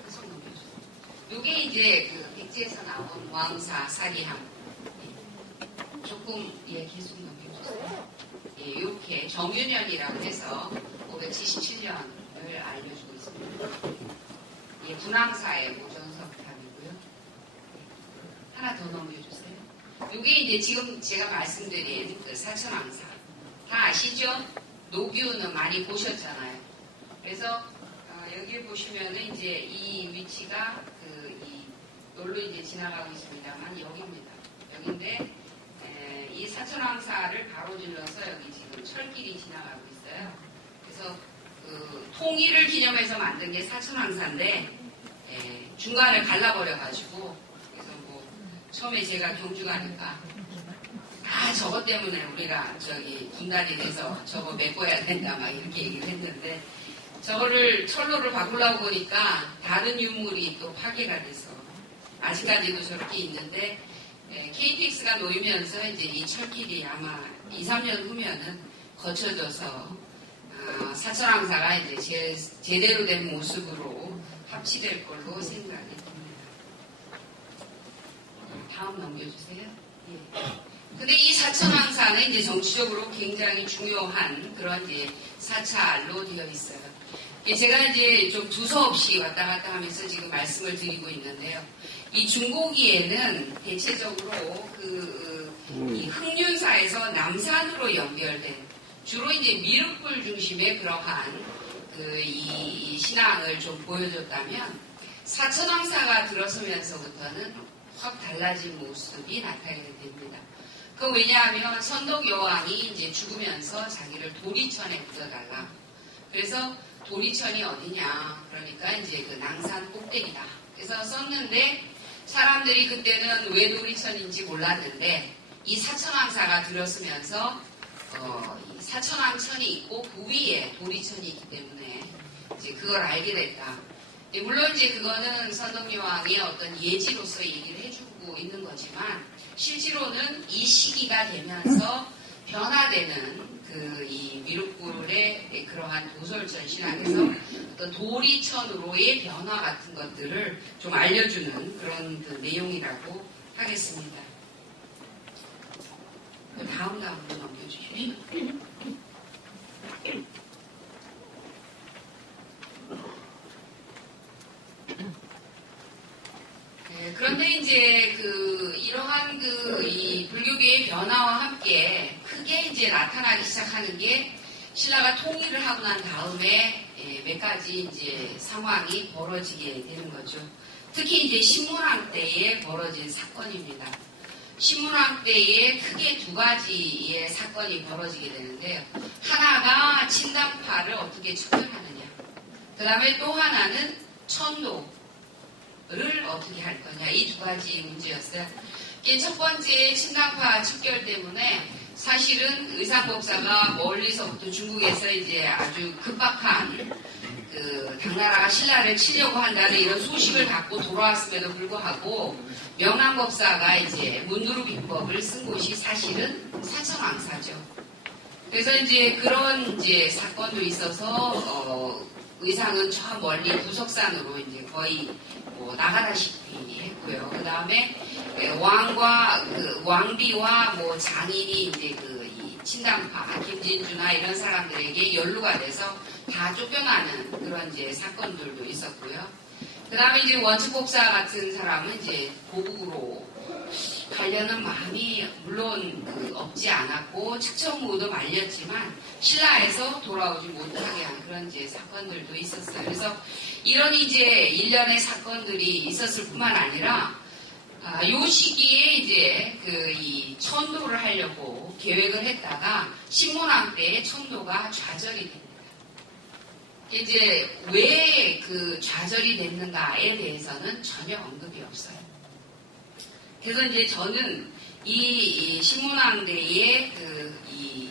계속 넘겨주세요. 요게 이제 그 백제에서 나온 왕사 사리항. 예, 조금 예 계속 넘겨주세요. 예, 이렇게 정윤현이라고 해서 577년을 알려주고 있습니다. 예, 분황사의 모전석탑이고요. 예, 하나 더 넘겨주세요. 이게 이제 지금 제가 말씀드린 그 사천왕사 다 아시죠? 노규는 많이 보셨잖아요. 그래서 여기 보시면은 이제 이 위치가 이 놀로 이제 지나가고 있습니다만 여기입니다. 여기인데 이 사천왕사를 가로질러서 여기 지금 철길이 지나가고 있어요. 그래서 그 통일을 기념해서 만든 게 사천왕사인데 중간을 갈라버려가지고 그래서 뭐 처음에 제가 경주 가니까 저것 때문에 우리가 저기 분단이 돼서 저거 메꿔야 된다 막 이렇게 얘기를 했는데 저거를 철로를 바꾸려고 보니까 다른 유물이 또 파괴가 돼서 아직까지도 저렇게 있는데 KTX가 놓이면서 이제 이 철길이 아마 2, 3년 후면은 거쳐져서 사천왕사가 이제 제대로 된 모습으로 합치될 걸로 생각이 듭니다. 다음 넘겨주세요. 예. 근데 이 사천왕사는 이제 정치적으로 굉장히 중요한 그런 이제 사찰로 되어 있어요. 제가 이제 좀 두서없이 왔다 갔다 하면서 지금 말씀을 드리고 있는데요. 이 중고기에는 대체적으로 이 흑륜사에서 남산으로 연결된 주로 이제 미륵불 중심의 그러한 이 신앙을 좀 보여줬다면 사천왕사가 들어서면서부터는 확 달라진 모습이 나타나게 됩니다. 왜냐하면 선덕 여왕이 이제 죽으면서 자기를 도리천에 묻어달라. 그래서 도리천이 어디냐? 그러니까 이제 그 낭산 꼭대기다. 그래서 썼는데 사람들이 그때는 왜 도리천인지 몰랐는데 이 사천왕사가 들었으면서 이 사천왕천이 있고 그 위에 도리천이 있기 때문에 이제 그걸 알게 됐다. 물론 이제 그거는 선덕 여왕이 어떤 예지로서 얘기를 해주고 있는 거지만 실제로는 이 시기가 되면서 변화되는 이 미륵불의 그러한 도솔천 신앙에서 어떤 도리천으로의 변화 같은 것들을 좀 알려주는 그런 그 내용이라고 하겠습니다. 다음 다음으로 넘겨주십시오. 그런데 이제 이러한 이 불교계의 변화와 함께 크게 이제 나타나기 시작하는 게 신라가 통일을 하고 난 다음에 몇 가지 이제 상황이 벌어지게 되는 거죠. 특히 이제 신문왕 때에 벌어진 사건입니다. 신문왕 때에 크게 2가지의 사건이 벌어지게 되는데요. 하나가 친당파를 어떻게 척결하느냐. 그 다음에 또 하나는 천도를 어떻게 할 거냐. 이 2가지 문제였어요. 첫 번째 친당파 척결 때문에 사실은 의상법사가 멀리서부터 중국에서 이제 아주 급박한 당나라가 신라를 치려고 한다는 이런 소식을 갖고 돌아왔음에도 불구하고 명랑법사가 이제 문두루 비법을 쓴 곳이 사실은 사천왕사죠. 그래서 이제 그런 이제 사건도 있어서 의상은 저 멀리 부석산으로 이제 거의 뭐 나가다시피 했고요. 그 다음에 왕과 왕비와 뭐 장인이 이제 이 친당파 김진주나 이런 사람들에게 연루가 돼서 다 쫓겨나는 그런 이제 사건들도 있었고요. 그 다음에 이제 원측법사 같은 사람은 이제 고국으로 가려는 마음이 물론 없지 않았고 측정무도 말렸지만 신라에서 돌아오지 못하게 한 그런 이제 사건들도 있었어요. 그래서 이런 이제 일련의 사건들이 있었을 뿐만 아니라 요 시기에 이제 이 천도를 하려고 계획을 했다가 신문왕 때에 천도가 좌절이 됩니다. 이제 왜 그 좌절이 됐는가에 대해서는 전혀 언급이 없어요. 그래서 이제 저는 이 신문왕 때의 이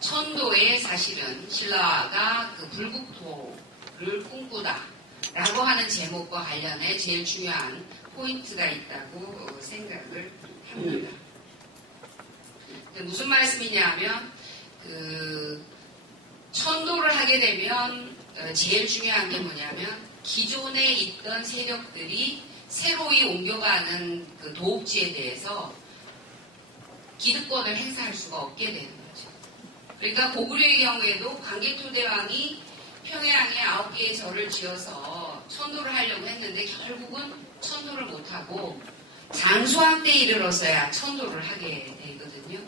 천도에 사실은 신라가 그 불국토를 꿈꾸다라고 하는 제목과 관련해 제일 중요한 포인트가 있다고 생각을 합니다. 무슨 말씀이냐면 천도를 하게 되면 제일 중요한 게 뭐냐면 기존에 있던 세력들이 새로이 옮겨가는 그 도읍지에 대해서 기득권을 행사할 수가 없게 되는 거죠. 그러니까 고구려의 경우에도 광개토대왕이 평양에 9개의 절을 지어서 천도를 하려고 했는데 결국은 천도를 못하고 장수왕 때 이르러서야 천도를 하게 되거든요.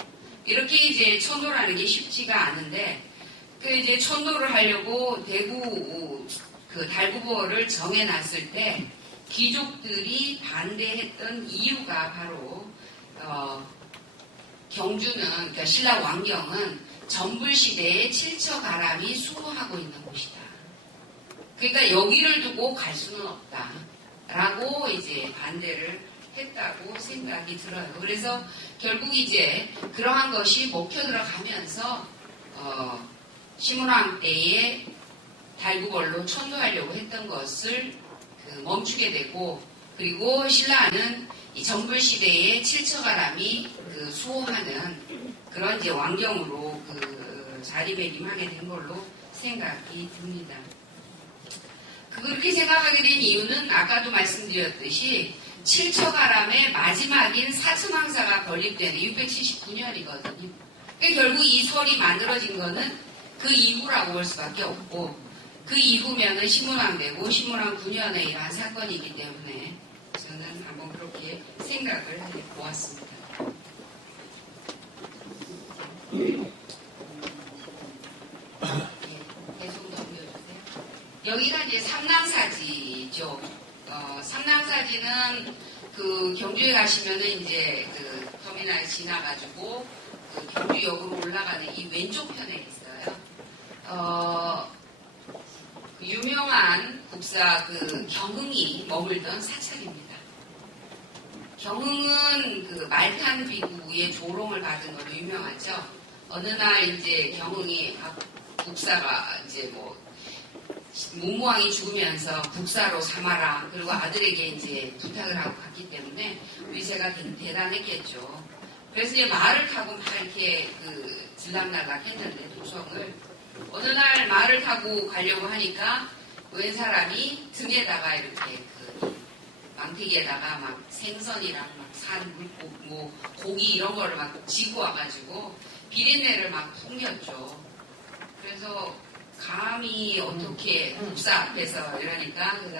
이렇게 이제 천도라는 게 쉽지가 않은데 이제 천도를 하려고 대구 달구보를 정해놨을 때 귀족들이 반대했던 이유가 바로 경주는 그러니까 신라 왕경은 전불시대에 칠처가람이 수호하고 있는 곳이다. 그러니까 여기를 두고 갈 수는 없다라고 이제 반대를 했다고 생각이 들어요. 그래서 결국 이제 그러한 것이 먹혀 들어가면서 신문왕 때에 달구벌로 천도하려고 했던 것을 멈추게 되고, 그리고 신라는 이 정불시대에 칠처가람이 수호하는 그런 이제 왕경으로 자리매김하게 된 걸로 생각이 듭니다. 그렇게 생각하게 된 이유는 아까도 말씀드렸듯이 칠처가람의 마지막인 사천왕사가 건립된 679년이거든요. 그러니까 결국 이 설이 만들어진 거는 그 이후라고 볼 수밖에 없고, 그 이후면은 신문왕 되고 신문왕 9년에 이러한 사건이기 때문에 저는 한번 그렇게 생각을 해보았습니다. 계속 넘겨주세요. 여기가 이제 삼랑사지죠. 삼랑사지는 경주에 가시면은 이제 터미널 지나가지고 경주역으로 올라가는 이 왼쪽 편에 있어요. 유명한 국사 경흥이 머물던 사찰입니다. 경흥은 말탄 비구의 조롱을 받은 걸로 유명하죠. 어느 날 이제 경흥이 국사가 이제 문무왕이 죽으면서 국사로 삼아라. 그리고 아들에게 이제 부탁을 하고 갔기 때문에 위세가 대단했겠죠. 그래서 이제 말을 타고 막 이렇게 들락날락 했는데 도성을 어느 날 말을 타고 가려고 하니까 웬 사람이 등에다가 이렇게 망태기에다가 막 생선이랑 막 산 물고 고기 이런 거를 막 지고 와가지고 비린내를 막 풍겼죠. 그래서 감히 어떻게 국사 앞에서 이러니까 그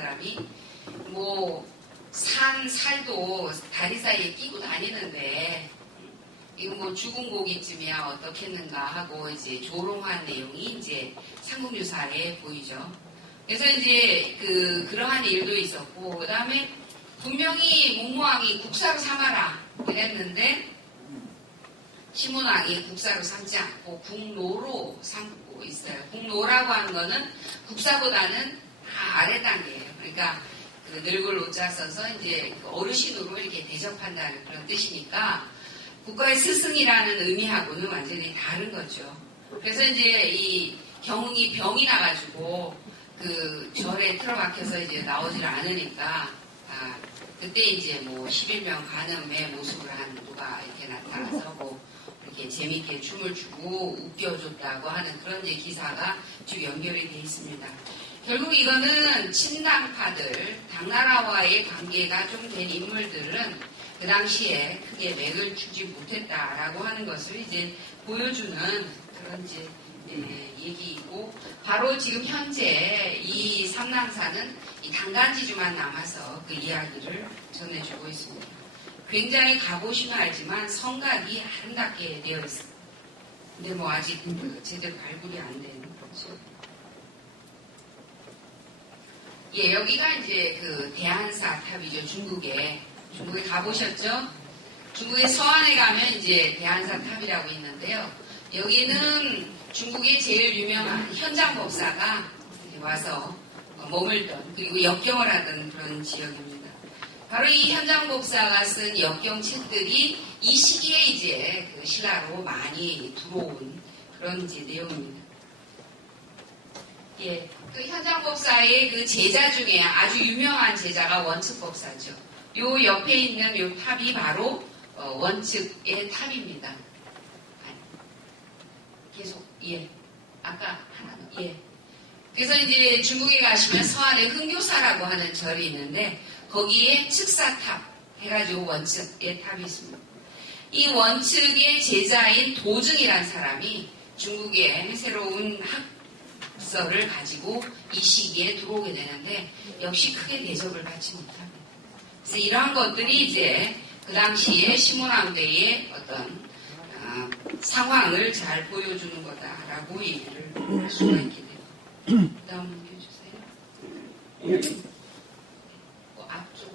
사람이 살도 다리 사이에 끼고 다니는데 이거 죽은 고기쯤이야 어떻겠는가 하고 이제 조롱한 내용이 이제 삼국유사에 보이죠. 그래서 이제 그러한 일도 있었고, 그 다음에 분명히 문무왕이 국사로 삼아라 그랬는데 신문왕이 국사로 삼지 않고 국노로 삼고 있어요. 국노라고 하는 거는 국사보다는 다 아래 단계예요. 그러니까 늙을 노자 써서 이제 어르신으로 이렇게 대접한다는 그런 뜻이니까 국가의 스승이라는 의미하고는 완전히 다른 거죠. 그래서 이제 이 경흥이 병이 나가지고 그 절에 틀어박혀서 이제 나오질 않으니까 그때 이제 뭐 11명 간음의 모습을 한 누가 이렇게 나타나서 뭐 이렇게 재밌게 춤을 추고 웃겨줬다고 하는 그런 이제 기사가 쭉 연결이 돼 있습니다. 결국 이거는 친당파들, 당나라와의 관계가 좀 된 인물들은 그 당시에 크게 맥을 추지 못했다라고 하는 것을 이제 보여주는 그런 이제 얘기이고, 바로 지금 현재 이 삼랑사는 이 당간지주만 남아서 그 이야기를 전해주고 있습니다. 굉장히 가보시면 알지만 성곽이 아름답게 되어 있습니다. 근데 뭐 아직 제대로 발굴이 안 된 거죠. 예, 여기가 이제 그 대한사 탑이죠. 중국에 가보셨죠? 중국의 서안에 가면 이제 대한사 탑이라고 있는데요. 여기는 중국의 제일 유명한 현장법사가 와서 머물던, 그리고 역경을 하던 그런 지역입니다. 바로 이 현장법사가 쓴 역경책들이 이 시기에 이제 그 신라로 많이 들어온 그런 이제 내용입니다. 예, 그 현장법사의 그 제자 중에 아주 유명한 제자가 원측법사죠. 요 옆에 있는 요 탑이 바로 원측의 탑입니다. 계속, 예. 아까 하나, 예. 그래서 이제 중국에 가시면 서안에 흥교사라고 하는 절이 있는데, 거기에 측사탑 해가지고 원측의 탑이 있습니다. 이 원측의 제자인 도증이라는 사람이 중국의 새로운 학설을 가지고 이 시기에 들어오게 되는데, 역시 크게 대접을 받지 못합니다. 그래서 이러한 것들이 이제 그 당시에 시문왕대의 어떤 상황을 잘 보여주는 거다라고 얘기를 할 수가 있게 돼요. 그 다음 넘겨주세요. 앞쪽.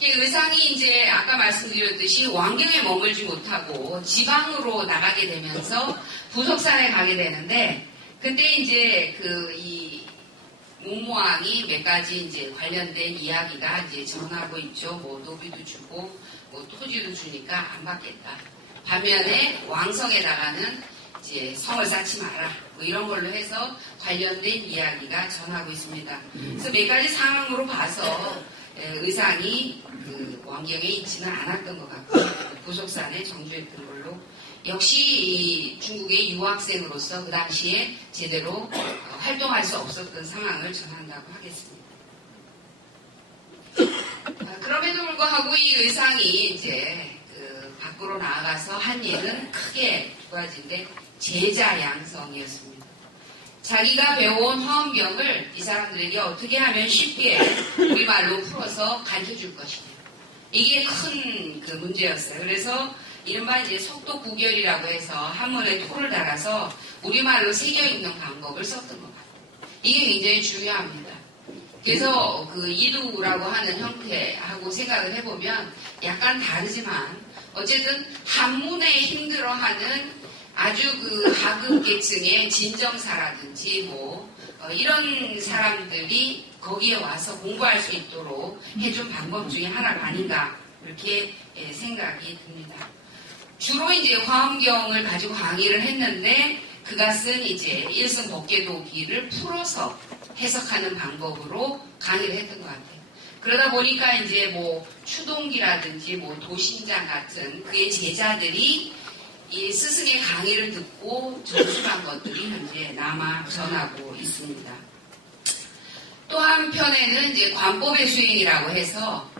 의상이 이제 아까 말씀드렸듯이 왕경에 머물지 못하고 지방으로 나가게 되면서 부석산에 가게 되는데, 그때 이제 이 문무왕이 몇 가지 이제 관련된 이야기가 이제 전하고 있죠. 뭐 노비도 주고 뭐 토지도 주니까 안 받겠다. 반면에 왕성에다가는 이제 성을 쌓지 마라. 뭐 이런 걸로 해서 관련된 이야기가 전하고 있습니다. 그래서 몇 가지 상황으로 봐서 의상이 그 왕경에 있지는 않았던 것 같고 부속산에 정주했던 걸로, 역시 이 중국의 유학생으로서 그 당시에 제대로 활동할 수 없었던 상황을 전한다고 하겠습니다. 그럼에도 불구하고 이 의상이 이제 밖으로 나아가서 한 일은 크게 두 가지인데, 제자 양성이었습니다. 자기가 배워온 화엄경을 이 사람들에게 어떻게 하면 쉽게 우리말로 풀어서 가르쳐줄 것이냐. 이게 큰 그 문제였어요. 그래서 이른바 이제 속도구결이라고 해서 한문에 토를 달아서 우리말로 새겨있는 방법을 썼던 것 같아요. 이게 굉장히 중요합니다. 그래서 그 이두라고 하는 형태하고 생각을 해보면 약간 다르지만, 어쨌든 한문에 힘들어하는 아주 그 하급 계층의 진정사라든지 뭐 이런 사람들이 거기에 와서 공부할 수 있도록 해준 방법 중에 하나가 아닌가, 이렇게 생각이 듭니다. 주로 이제 화엄경을 가지고 강의를 했는데, 그것은 이제 일승법계도기를 풀어서 해석하는 방법으로 강의를 했던 것 같아요. 그러다 보니까 이제 뭐 추동기라든지 뭐 도신장 같은 그의 제자들이 이 스승의 강의를 듣고 전수한 것들이 현재 남아 전하고 있습니다. 또 한편에는 이제 관법의 수행이라고 해서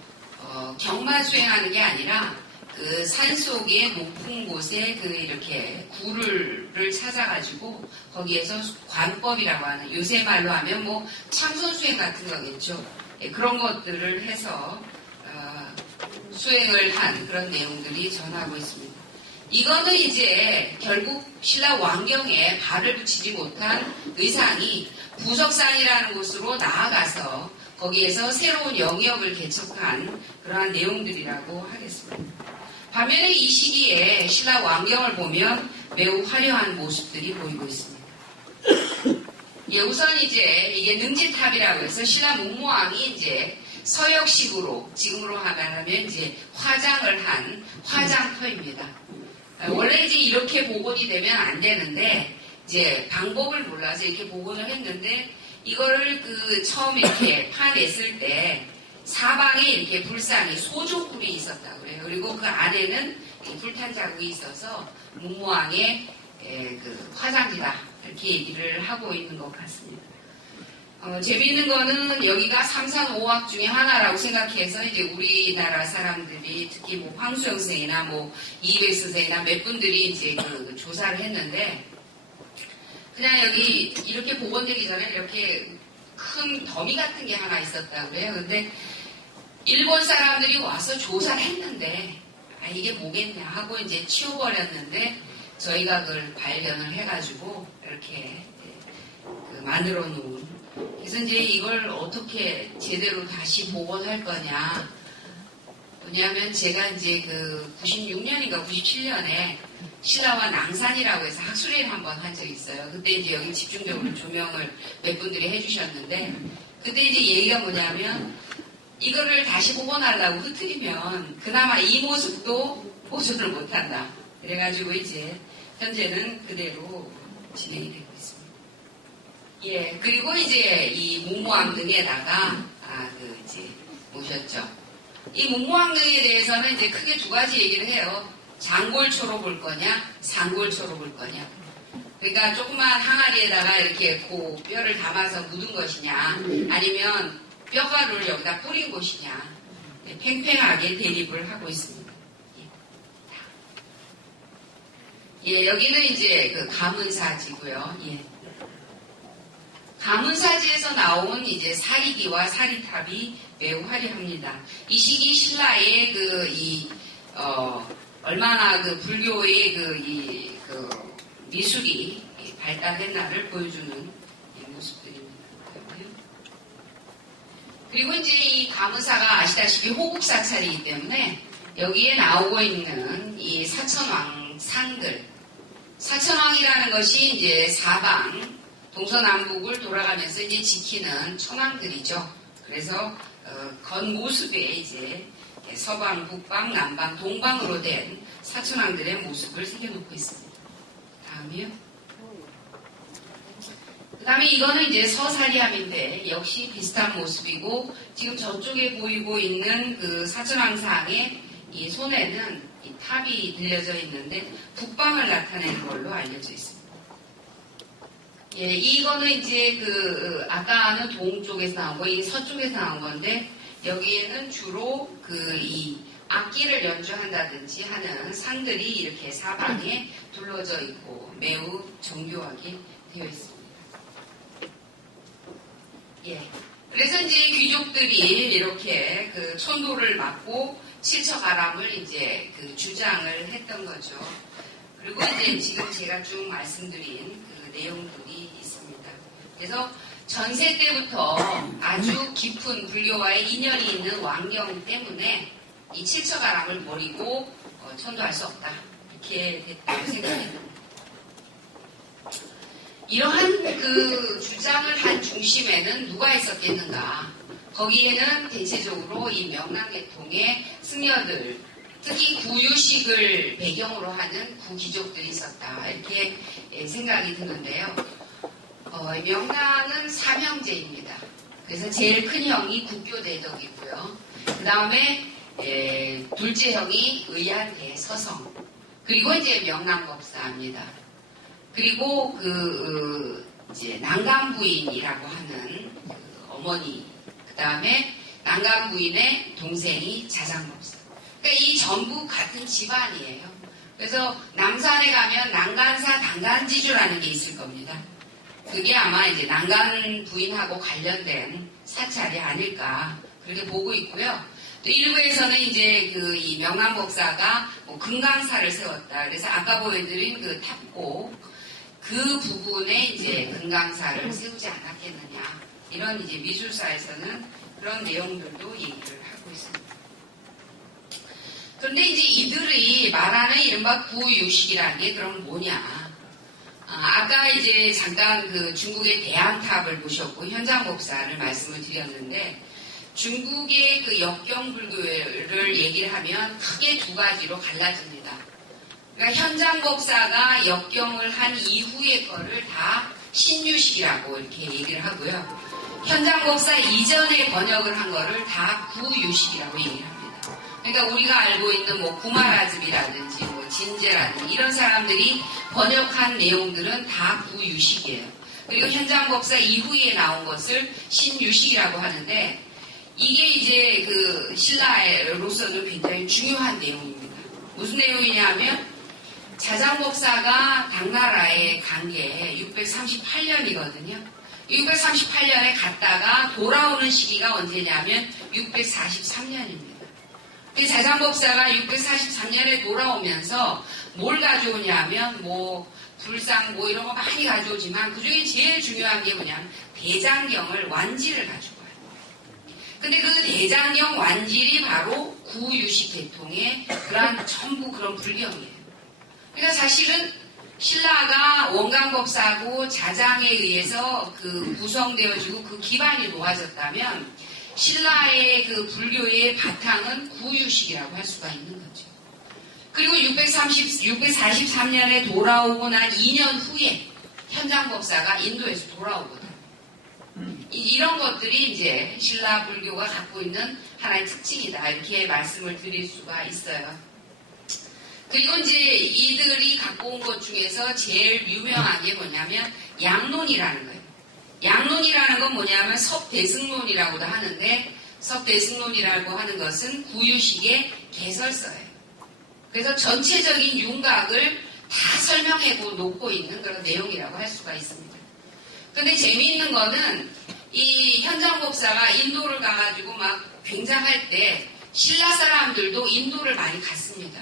경만 수행하는 게 아니라 그 산속의 높은 곳에 그 이렇게 굴을 찾아가지고 거기에서 관법이라고 하는, 요새 말로 하면 뭐 참선 수행 같은 거겠죠. 그런 것들을 해서 수행을 한 그런 내용들이 전하고 있습니다. 이거는 이제 결국 신라 왕경에 발을 붙이지 못한 의상이 부석산이라는 곳으로 나아가서 거기에서 새로운 영역을 개척한 그러한 내용들이라고 하겠습니다. 반면에 이 시기에 신라 왕경을 보면 매우 화려한 모습들이 보이고 있습니다. 예, 우선 이제 이게 능지탑이라고 해서 신라 문무왕이 이제 서역식으로, 지금으로 말하면 이제 화장을 한 화장터입니다. 원래 이제 이렇게 복원이 되면 안 되는데, 이제 방법을 몰라서 이렇게 복원을 했는데, 이거를 처음 이렇게 파냈을 때 사방에 이렇게 불상이 소조불이 있었다고 그래요. 그리고 그 안에는 불탄 자국이 있어서 문무왕의 화장지다 이렇게 얘기를 하고 있는 것 같습니다. 재미있는 거는 여기가 삼산오학 중에 하나라고 생각해서 이제 우리나라 사람들이 특히 뭐 황수영 선생이나 뭐 이백스 선생이나 몇 분들이 이제 조사를 했는데 그냥 여기 이렇게 복원되기 전에 이렇게 큰 더미 같은 게 하나 있었다고 그래요. 근데 일본 사람들이 와서 조사를 했는데 이게 뭐겠냐 하고 이제 치워버렸는데 저희가 그걸 발견을 해가지고 이렇게 만들어 놓은. 그래서 이제 이걸 어떻게 제대로 다시 복원할 거냐. 뭐냐면 제가 이제 96년인가 97년에 신라와 낭산이라고 해서 학술회의를 한번 한 적이 있어요. 그때 이제 여기 집중적으로 조명을 몇 분들이 해주셨는데 그때 이제 얘기가 뭐냐면 이거를 다시 복원하려고 흐트리면 그나마 이 모습도 보존을 못한다. 그래가지고 이제 현재는 그대로 진행이 되고 있습니다. 예, 그리고 이제 이 문무왕릉에다가 이제 모셨죠. 이 문무왕릉에 대해서는 이제 크게 두 가지 얘기를 해요. 장골초로 볼 거냐, 상골초로 볼 거냐. 그러니까 조그만 항아리에다가 이렇게 뼈를 담아서 묻은 것이냐, 아니면 뼈가루를 여기다 뿌린 곳이냐, 팽팽하게 대립을 하고 있습니다. 예, 여기는 이제 가문사지고요. 예. 가문사지에서 나온 이제 사리기와 사리탑이 매우 화려합니다. 이 시기 신라의 얼마나 불교의 미술이 발달했나를 보여주는 모습들입니다. 그리고 이제 이 가문사가 아시다시피 호국 사찰이기 때문에 여기에 나오고 있는 이 사천왕 상들, 사천왕이라는 것이 이제 사방 동서남북을 돌아가면서 이제 지키는 천왕들이죠. 그래서 겉모습에 이제 서방, 북방, 남방, 동방으로 된 사천왕들의 모습을 새겨놓고 있습니다. 다음이요. 그 다음에 이거는 이제 서사리함인데 역시 비슷한 모습이고 지금 저쪽에 보이고 있는 사천왕상의 이 손에는 이 탑이 들려져 있는데 북방을 나타내는 걸로 알려져 있습니다. 예, 이거는 이제 아까는 동쪽에서 나온 거, 이 서쪽에서 나온 건데 여기에는 주로 이 악기를 연주한다든지 하는 상들이 이렇게 사방에 둘러져 있고 매우 정교하게 되어 있습니다. 예. 그래서 이제 귀족들이 이렇게 천도를 맡고 칠처가람을 이제 주장을 했던 거죠. 그리고 이제 지금 제가 쭉 말씀드린 내용들이 있습니다. 그래서 전세 때부터 아주 깊은 불교와의 인연이 있는 왕경 때문에 이 칠처가람을 버리고 천도할 수 없다. 이렇게 됐다고 생각합니다. 이러한 주장을 한 중심에는 누가 있었겠는가? 거기에는 대체적으로 이 명랑계통의 승려들, 특히 구유식을 배경으로 하는 구귀족들이 있었다. 이렇게 생각이 드는데요. 명랑은 삼형제입니다. 그래서 제일 큰 형이 국교대덕이고요. 그 다음에 둘째 형이 의한대서성, 그리고 이제 명랑법사입니다. 그리고 이제 난감부인이라고 하는 어머니, 그 다음에 난감부인의 동생이 자장법사. 그러니까 이 전부 같은 집안이에요. 그래서 남산에 가면 난간사 당간지주라는 게 있을 겁니다. 그게 아마 이제 난간 부인하고 관련된 사찰이 아닐까 그렇게 보고 있고요. 또 일부에서는 이제 이 명랑법사가 금강사를 세웠다. 그래서 아까 보여드린 탑곡 그 부분에 이제 금강사를 세우지 않았겠느냐. 이런 이제 미술사에서는 그런 내용들도 얘기를 하고 있습니다. 그런데 이제 이들이 말하는 이른바 구유식이라는 게 그럼 뭐냐. 아까 이제 잠깐 중국의 대안탑을 보셨고 현장법사를 말씀을 드렸는데 중국의 역경불교를 얘기를 하면 크게 두 가지로 갈라집니다. 그러니까 현장법사가 역경을 한 이후의 거를 다 신유식이라고 이렇게 얘기를 하고요. 현장법사 이전에 번역을 한 거를 다 구유식이라고 얘기를 합니다. 그러니까 우리가 알고 있는 뭐 구마라즘이라든지 뭐 진제라든지 이런 사람들이 번역한 내용들은 다 구유식이에요. 그리고 현장법사 이후에 나온 것을 신유식이라고 하는데 이게 이제 그 신라로서는 굉장히 중요한 내용입니다. 무슨 내용이냐면 자장법사가 당나라에 간 게 638년이거든요. 638년에 갔다가 돌아오는 시기가 언제냐면 643년입니다. 자장법사가 643년에 돌아오면서 뭘 가져오냐면 뭐 불상 뭐 이런 거 많이 가져오지만 그중에 제일 중요한 게 뭐냐면 대장경을 완지를 가지고 와요. 근데 그 대장경 완질이 바로 구유식 계통의 전부 그런 불경이에요. 그러니까 사실은 신라가 원광법사고 자장에 의해서 그 구성되어지고 그 기반이 놓아졌다면 신라의 그 불교의 바탕은 구유식이라고 할 수가 있는 거죠. 그리고 643년에 돌아오고 난 2년 후에 현장법사가 인도에서 돌아오거든요. 이런 것들이 이제 신라 불교가 갖고 있는 하나의 특징이다. 이렇게 말씀을 드릴 수가 있어요. 그리고 이제 이들이 갖고 온 것 중에서 제일 유명한 게 뭐냐면 양론이라는 거예요. 양론이라는 건 뭐냐면 섭대승론이라고도 하는데 섭대승론이라고 하는 것은 구유식의 개설서예요. 그래서 전체적인 윤곽을 다 설명하고 놓고 있는 그런 내용이라고 할 수가 있습니다. 근데 재미있는 거는 이 현장법사가 인도를 가가지고 막 굉장할 때 신라 사람들도 인도를 많이 갔습니다.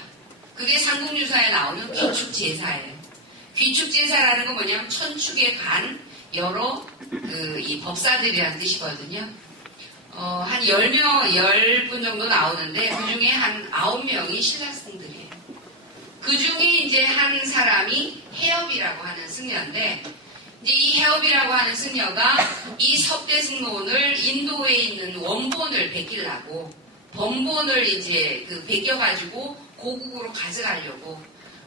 그게 삼국유사에 나오는 귀축제사예요. 귀축제사라는 건 뭐냐면 천축에 간 여러 이 법사들이라는 뜻이거든요. 한 10분 정도 나오는데 그 중에 한 9명이 신라승들이에요. 그 중에 이제 한 사람이 해업이라고 하는 승려인데 이제 이 해업이라고 하는 승려가 이 섭대승론을 인도에 있는 원본을 베끼려고 번본을 이제 베껴가지고 고국으로 가져가려고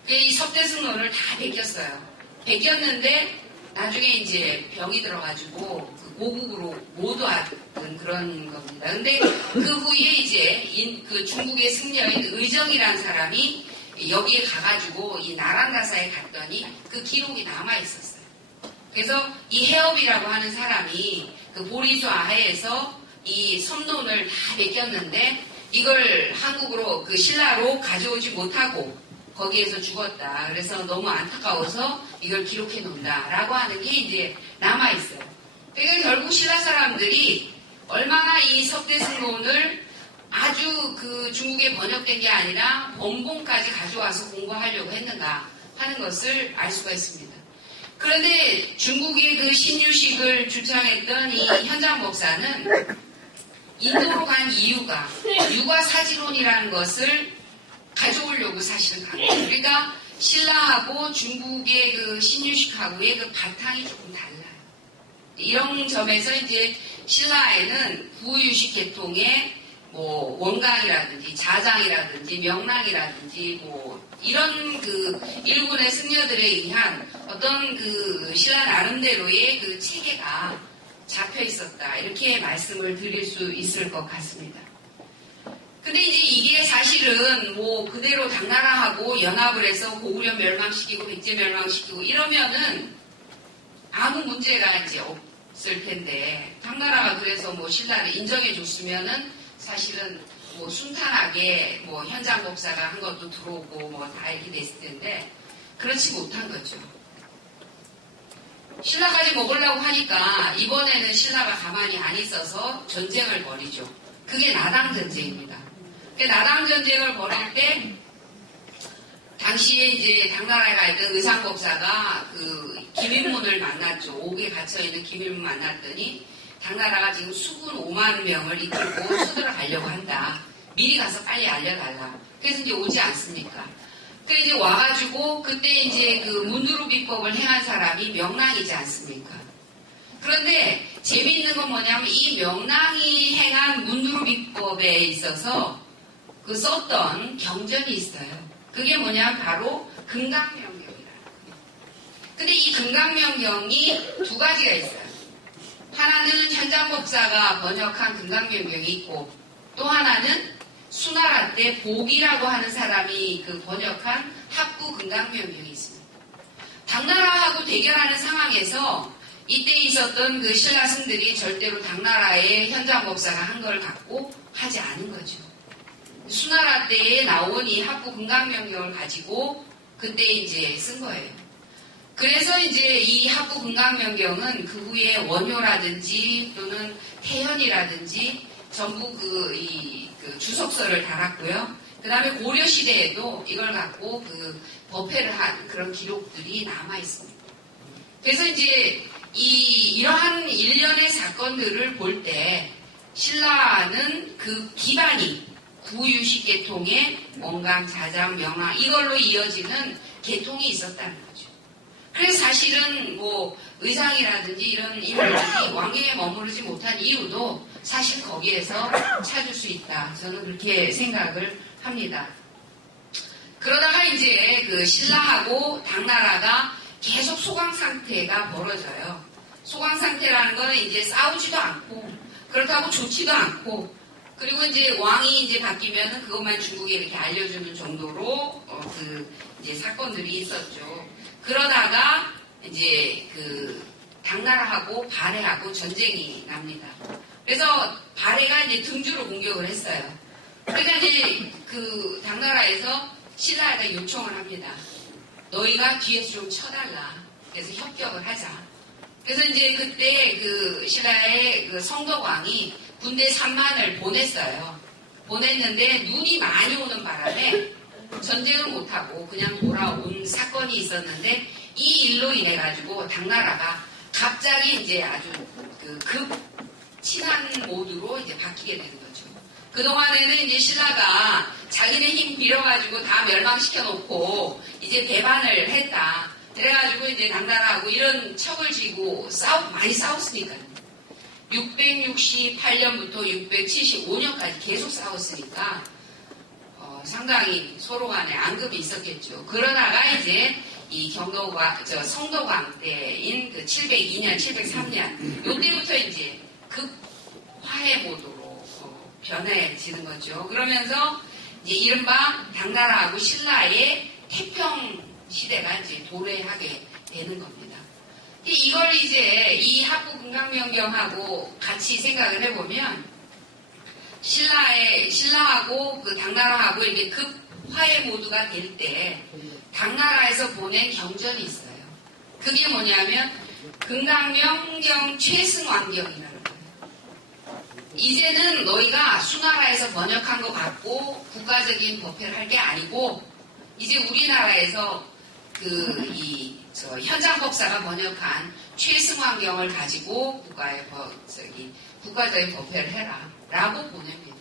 이 섭대승론을 다 베꼈어요. 베꼈는데 나중에 이제 병이 들어가지고 그 고국으로 못 왔던 그런 겁니다. 근데 그 후에 이제 그 중국의 승려인 의정이라는 사람이 여기에 가가지고 이 나란다사에 갔더니 그 기록이 남아 있었어요. 그래서 이 해업이라고 하는 사람이 그 보리수 아해에서 이 섭론을 다 베꼈는데 이걸 한국으로 그 신라로 가져오지 못하고 거기에서 죽었다. 그래서 너무 안타까워서 이걸 기록해 놓는다라고 하는 게 이제 남아 있어요. 그러니까 결국 신라 사람들이 얼마나 이 섭대승론을 아주 그 중국에 번역된 게 아니라 번본까지 가져와서 공부하려고 했는가 하는 것을 알 수가 있습니다. 그런데 중국의 그 신유식을 주창했던 이 현장법사는 인도로 간 이유가 유과사지론이라는 것을 가져오려고 사실은 간 거예요. 그러니까 신라하고 중국의 그 신유식하고의 그 바탕이 조금 달라요. 이런 점에서 이제 신라에는 구유식 계통의 뭐 원강이라든지 자장이라든지 명랑이라든지 뭐 이런 그 일본의 승려들에 의한 어떤 그 신라 나름대로의 그 체계가 잡혀 있었다. 이렇게 말씀을 드릴 수 있을 것 같습니다. 근데 이제 이게 사실은 뭐 그대로 당나라하고 연합을 해서 고구려 멸망시키고 백제 멸망시키고 이러면은 아무 문제가 이제 없을 텐데 당나라가 그래서 뭐 신라를 인정해 줬으면은 사실은 뭐 순탄하게 뭐 현장법사가 한 것도 들어오고 뭐 다 이렇게 됐을 텐데 그렇지 못한 거죠. 신라까지 먹으려고 하니까 이번에는 신라가 가만히 안 있어서 전쟁을 벌이죠. 그게 나당 전쟁입니다. 나당 전쟁을 벌일 때 당시에 이제 당나라에 가 있던 의상법사가 그 김인문을 만났죠. 옥에 갇혀있는 김인문 만났더니 당나라가 지금 수군 5만 명을 이끌고 수들을 가려고 한다. 미리 가서 빨리 알려달라. 그래서 이제 오지 않습니까? 그래서 이제 와가지고 그때 이제 그 문두루 비법을 행한 사람이 명랑이지 않습니까? 그런데 재미있는 건 뭐냐면 이 명랑이 행한 문두루 비법에 있어서 그 썼던 경전이 있어요. 그게 뭐냐면 바로 금강명경이라는 거예요. 근데 이 금강명경이 두 가지가 있어요. 하나는 현장법사가 번역한 금강명경이 있고, 또 하나는 수나라 때 복이라고 하는 사람이 그 번역한 합부 금강명경이 있습니다. 당나라하고 대결하는 상황에서 이때 있었던 그 신라승들이 절대로 당나라의 현장법사가 한 걸 갖고 하지 않은 거죠. 수나라 때에 나온 이 합부 금강명경을 가지고 그때 이제 쓴 거예요. 그래서 이제 이 합부 금강명경은 그 후에 원효라든지 또는 태현이라든지 전부 그 주석서를 달았고요. 그 다음에 고려시대에도 이걸 갖고 그 법회를 한 그런 기록들이 남아 있습니다. 그래서 이제 이러한 일련의 사건들을 볼 때 신라는 그 기반이 구유식 계통의 원강, 자장, 명왕 이걸로 이어지는 계통이 있었다는 거죠. 그래서 사실은 뭐 의상이라든지 이런 인물들이 왕궁에 머무르지 못한 이유도 사실 거기에서 찾을 수 있다. 저는 그렇게 생각을 합니다. 그러다가 이제 그 신라하고 당나라가 계속 소강 상태가 벌어져요. 소강 상태라는 거는 이제 싸우지도 않고 그렇다고 좋지도 않고 그리고 이제 왕이 이제 바뀌면은 그것만 중국에 이렇게 알려주는 정도로 이제 사건들이 있었죠. 그러다가 이제 그 당나라하고 발해하고 전쟁이 납니다. 그래서 발해가 이제 등주로 공격을 했어요. 그러니까 이제 그 당나라에서 신라에다 요청을 합니다. 너희가 뒤에서 좀 쳐달라. 그래서 협격을 하자. 그래서 이제 그때 그 신라의 그 성덕왕이 군대 3만을 보냈어요. 보냈는데 눈이 많이 오는 바람에 전쟁을 못하고 그냥 돌아온 사건이 있었는데 이 일로 인해 가지고 당나라가 갑자기 이제 아주 그 친한 모드로 이제 바뀌게 되는 거죠. 그동안에는 이제 신라가 자기네 힘 빌어가지고 다 멸망시켜 놓고 이제 배반을 했다. 그래가지고 이제 당나라하고 이런 척을 지고 많이 싸웠으니까요. 668년부터 675년까지 계속 싸웠으니까 상당히 서로 간에 앙금이 있었겠죠. 그러다가 이제 이 성덕왕 때인 그 702년, 703년 요때부터 이제 화해 모드로 변해지는 거죠. 그러면서 이제 이른바 당나라하고 신라의 태평 시대가 이제 도래하게 되는 겁니다. 이걸 이제 이 합부 금강명경하고 같이 생각을 해보면 신라하고 그 당나라하고 이렇게 화해 모드가 될 때 당나라에서 보낸 경전이 있어요. 그게 뭐냐면 금강명경 최승왕경이라는 거예요. 이제는 너희가 수나라에서 번역한 것 같고 국가적인 법회를 할 게 아니고 이제 우리나라에서 현장법사가 번역한 최승왕경을 가지고 국가적인 법회를 해라 라고 보냅니다.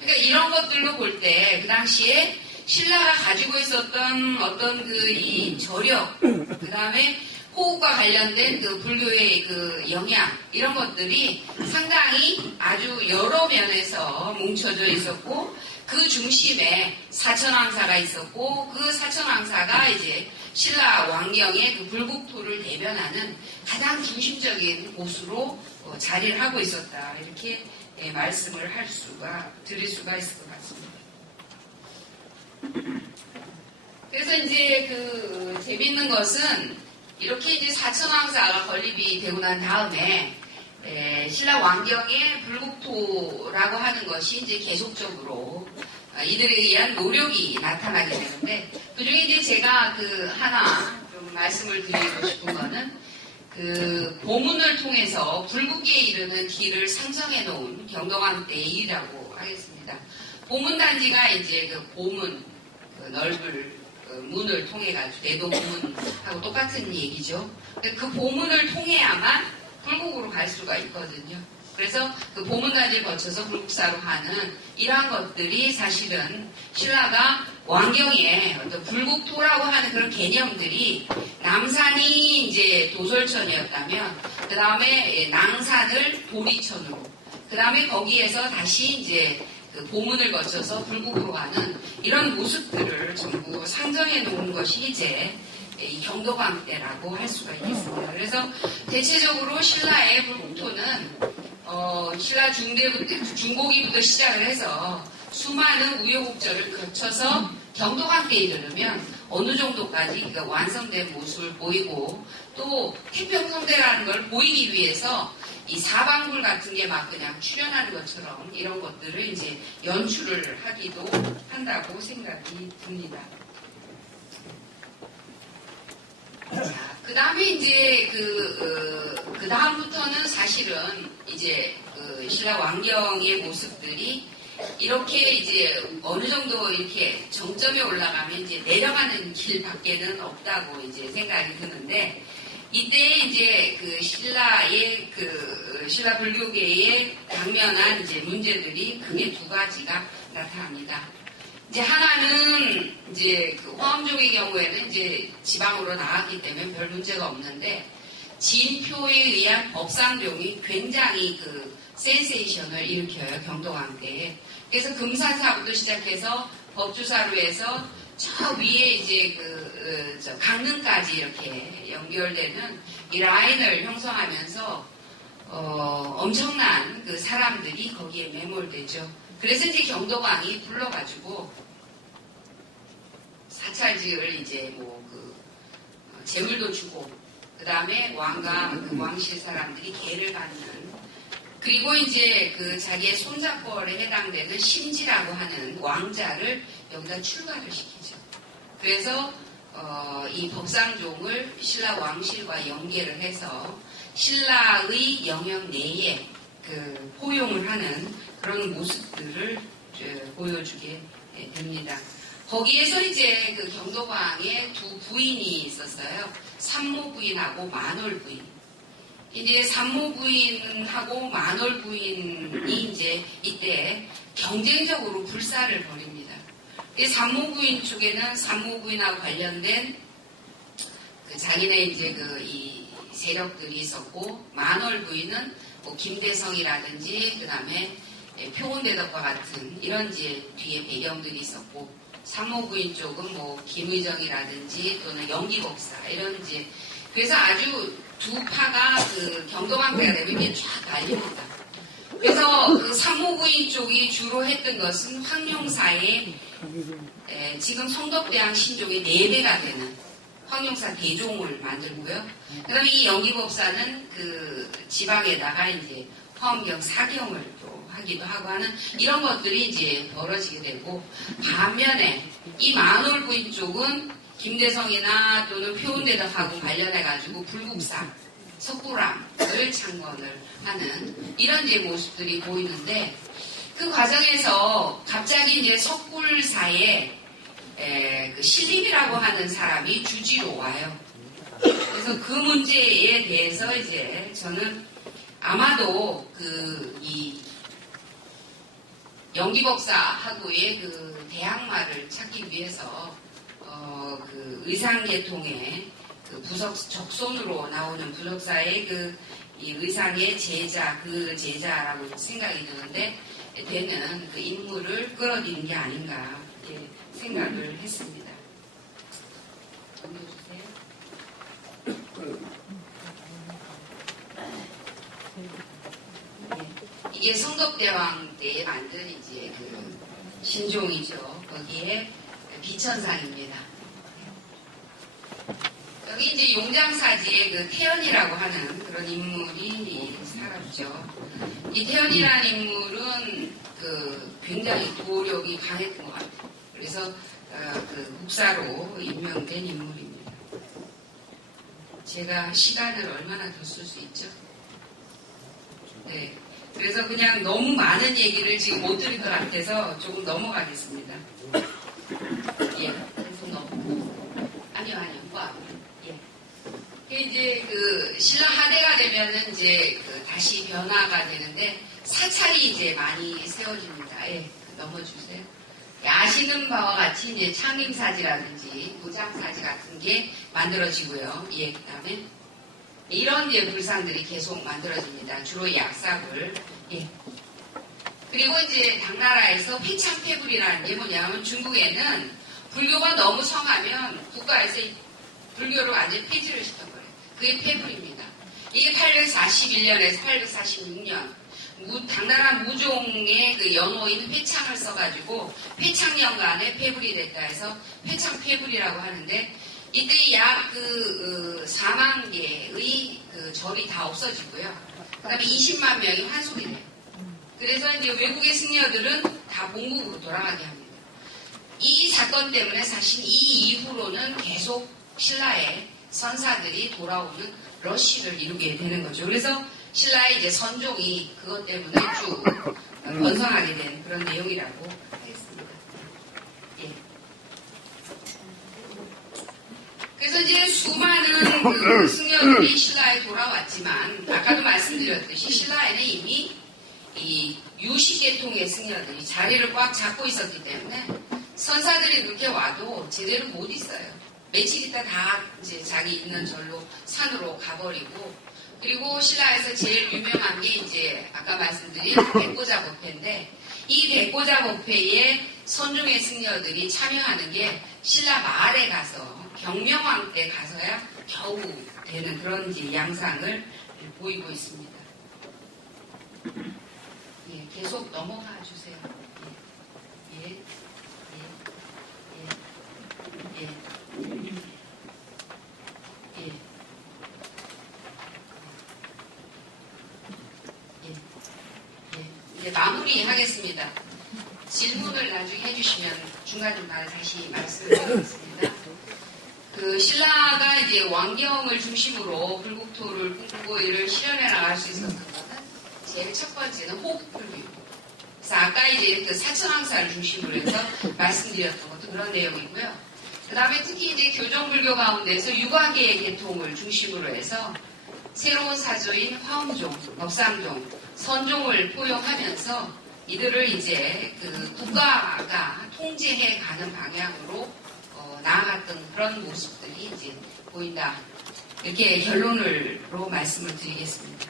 그러니까 이런 것들로 볼 때 그 당시에 신라가 가지고 있었던 어떤 이 저력, 그 다음에 호국과 관련된 그 불교의 그 영향, 이런 것들이 상당히 아주 여러 면에서 뭉쳐져 있었고, 그 중심에 사천왕사가 있었고, 그 사천왕사가 이제 신라 왕경의 그 불국토를 대변하는 가장 중심적인 곳으로 자리를 하고 있었다. 이렇게 말씀을 드릴 수가 있을 것 같습니다. 그래서 이제 재밌는 것은 이렇게 이제 사천왕사가 건립이 되고 난 다음에 신라 왕경의 불국토라고 하는 것이 이제 계속적으로 이들에 의한 노력이 나타나게 되는데 그중에 이제 제가 하나 좀 말씀을 드리고 싶은 거는 보문을 통해서 불국에 이르는 길을 상정해 놓은 경동왕 때의 일이라고 하겠습니다. 보문단지가 이제 보문, 넓을 문을 통해 가지고 내동문하고 똑같은 얘기죠. 그 보문을 통해야만 불국으로 갈 수가 있거든요. 그래서 그 보문단지를 거쳐서 불국사로 가는 이러한 것들이 사실은 신라가 왕경에 어떤 불국토라고 하는 그런 개념들이 남산이 이제 도솔천이었다면 그 다음에 낭산을 도리천으로 그 다음에 거기에서 다시 이제 보문을 거쳐서 불국으로 가는 이런 모습들을 전부 상정해 놓은 것이 이제 이 경도광대라고 할 수가 있겠습니다. 그래서 대체적으로 신라의 불국토는 신라 중고기부터 시작을 해서 수많은 우여곡절을 거쳐서 경도광대에 이르르면 어느 정도까지 완성된 모습을 보이고 또 태평성대라는 걸 보이기 위해서 이 사방불 같은 게 막 그냥 출현하는 것처럼 이런 것들을 이제 연출을 하기도 한다고 생각이 듭니다. 자, 그 다음에 이제 그 다음부터는 사실은 이제 신라 왕경의 모습들이 이렇게 이제 어느 정도 이렇게 정점에 올라가면 이제 내려가는 길밖에는 없다고 이제 생각이 드는데 이때 이제 신라의 신라 불교계에 당면한 이제 문제들이 크게 두 가지가 나타납니다. 이제 하나는 이제 화엄종의 경우에는 이제 지방으로 나왔기 때문에 별 문제가 없는데 진표에 의한 법상종이 굉장히 센세이션을 일으켜요, 경도광대에. 그래서 금산사부터 시작해서 법주사로 해서 저 위에 이제 강릉까지 이렇게 연결되는 이 라인을 형성하면서 엄청난 사람들이 거기에 매몰되죠. 그래서 이제 경도광이 불러가지고 사찰직을 이제 재물도 주고 그 다음에 왕과 왕실 사람들이 계를 받는 그리고 이제 자기의 손자뻘에 해당되는 심지라고 하는 왕자를 여기다 출가를 시키죠. 그래서 이 법상종을 신라 왕실과 연계를 해서 신라의 영역 내에 포용을 하는 그런 모습들을 보여주게 됩니다. 거기에서 이제 경도광의 두 부인이 있었어요. 산모 부인하고 만월 부인. 이제 산모 부인하고 만월 부인이 이제 이때 경쟁적으로 불사를 벌입니다. 산모 부인 쪽에는 산모 부인하고 관련된 자기네 이제 이 세력들이 있었고 만월 부인은 김대성이라든지 그 다음에 표본대덕과 같은 이런 이제 뒤에 배경들이 있었고 산모 부인 쪽은 김의정이라든지 또는 영기법사 이런 이제 그래서 아주 두 파가 경도광대가 되면 이게 쫙 갈립니다. 그래서 산모 부인 쪽이 주로 했던 것은 황룡사의 지금 성덕대왕 신종의 4배가 되는 황룡사 대종을 만들고요. 그 다음에 이 영기법사는 지방에다가 이제 화엄경 사경을 또 하기도 하고 하는 이런 것들이 이제 벌어지게 되고 반면에 이 만월 부인 쪽은 김대성이나 또는 표운대덕하고 관련해가지고 불국사, 석굴암을 창건을 하는 이런 이제 모습들이 보이는데 그 과정에서 갑자기 이제 석굴사에 신림이라고 하는 사람이 주지로 와요. 그래서 그 문제에 대해서 이제 저는 아마도 이 영기법사하고의 대항마를 찾기 위해서 의상계통의 부석 적손으로 나오는 부석사의 이 의상의 제자, 제자라고 생각이 드는데 되는 인물을 끌어들인 게 아닌가 이렇게 생각을 했습니다. 넘겨주세요. 이게 성덕대왕 때에 만든 이제 신종이죠. 거기에 비천상입니다. 여기 이제 용장사지에 태연이라고 하는 그런 인물이 살았죠. 이 태연이라는 인물은 굉장히 도력이 강했던 것 같아요. 그래서 국사로 임명된 인물입니다. 제가 시간을 얼마나 더 쓸 수 있죠? 네. 그래서 그냥 너무 많은 얘기를 지금 못 드릴 것 같아서 조금 넘어가겠습니다. 예. 계속 아니요. 예. 이제 신라 하대가 되면은 이제 다시 변화가 되는데 사찰이 이제 많이 세워집니다. 예. 넘어주세요. 아시는 바와 같이 이제 창림사지라든지 부장사지 같은 게 만들어지고요. 예. 그 다음에 이런 이제 불상들이 계속 만들어집니다. 주로 약사불. 예. 그리고 이제 당나라에서 회창폐불이라는 게 뭐냐면 중국에는 불교가 너무 성하면 국가에서 불교를 완전히 폐지를 시켜버려요. 그게 폐불입니다. 이게 841년에서 846년 당나라 무종의 그 연호인 회창을 써가지고 회창년간에 폐불이 됐다 해서 회창폐불이라고 하는데 이때 약 4만 개의 그 절이 다 없어지고요. 그 다음에 20만 명이 환속이 돼요. 그래서 이제 외국의 승려들은 다 본국으로 돌아가게 합니다. 이 사건 때문에 사실 이 이후로는 계속 신라의 선사들이 돌아오는 러쉬를 이루게 되는 거죠. 그래서 신라의 이제 선종이 그것 때문에 쭉 번성하게 된 그런 내용이라고 하겠습니다. 예. 그래서 이제 수많은 그 승려들이 신라에 돌아왔지만 아까도 말씀드렸듯이 신라에는 이미 이 유식계통의 승려들이 자리를 꽉 잡고 있었기 때문에 선사들이 그렇게 와도 제대로 못 있어요. 며칠 있다 다 이제 자기 있는 절로 산으로 가버리고 그리고 신라에서 제일 유명한 게 이제 아까 말씀드린 백고자 법회인데 이 백고자 법회에 선종의 승려들이 참여하는 게 신라 말에 가서 경명왕 때 가서야 겨우 되는 그런 이제 양상을 보이고 있습니다. 예, 계속 넘어가 주세요. 예, 예, 예, 예, 예, 예. 이제 마무리하겠습니다. 질문을 나중에 해주시면 중간중간에 다시 말씀드리겠습니다. 그 신라가 이제 왕경을 중심으로 불국토를 꿈꾸고 이를 실현해 나갈 수 있었던 것은 제일 첫 번째는 호흡불교이고, 그래서 아까 이제 그 사천왕사를 중심으로 해서 말씀드렸던 것도 그런 내용이고요. 그 다음에 특히 이제 교정불교 가운데서 육아계의 계통을 중심으로 해서 새로운 사조인 화엄종, 법상종, 선종을 포용하면서 이들을 이제 그 국가가 통제해 가는 방향으로 나아갔던 그런 모습들이 이제 보인다. 이렇게 결론으로 말씀을 드리겠습니다.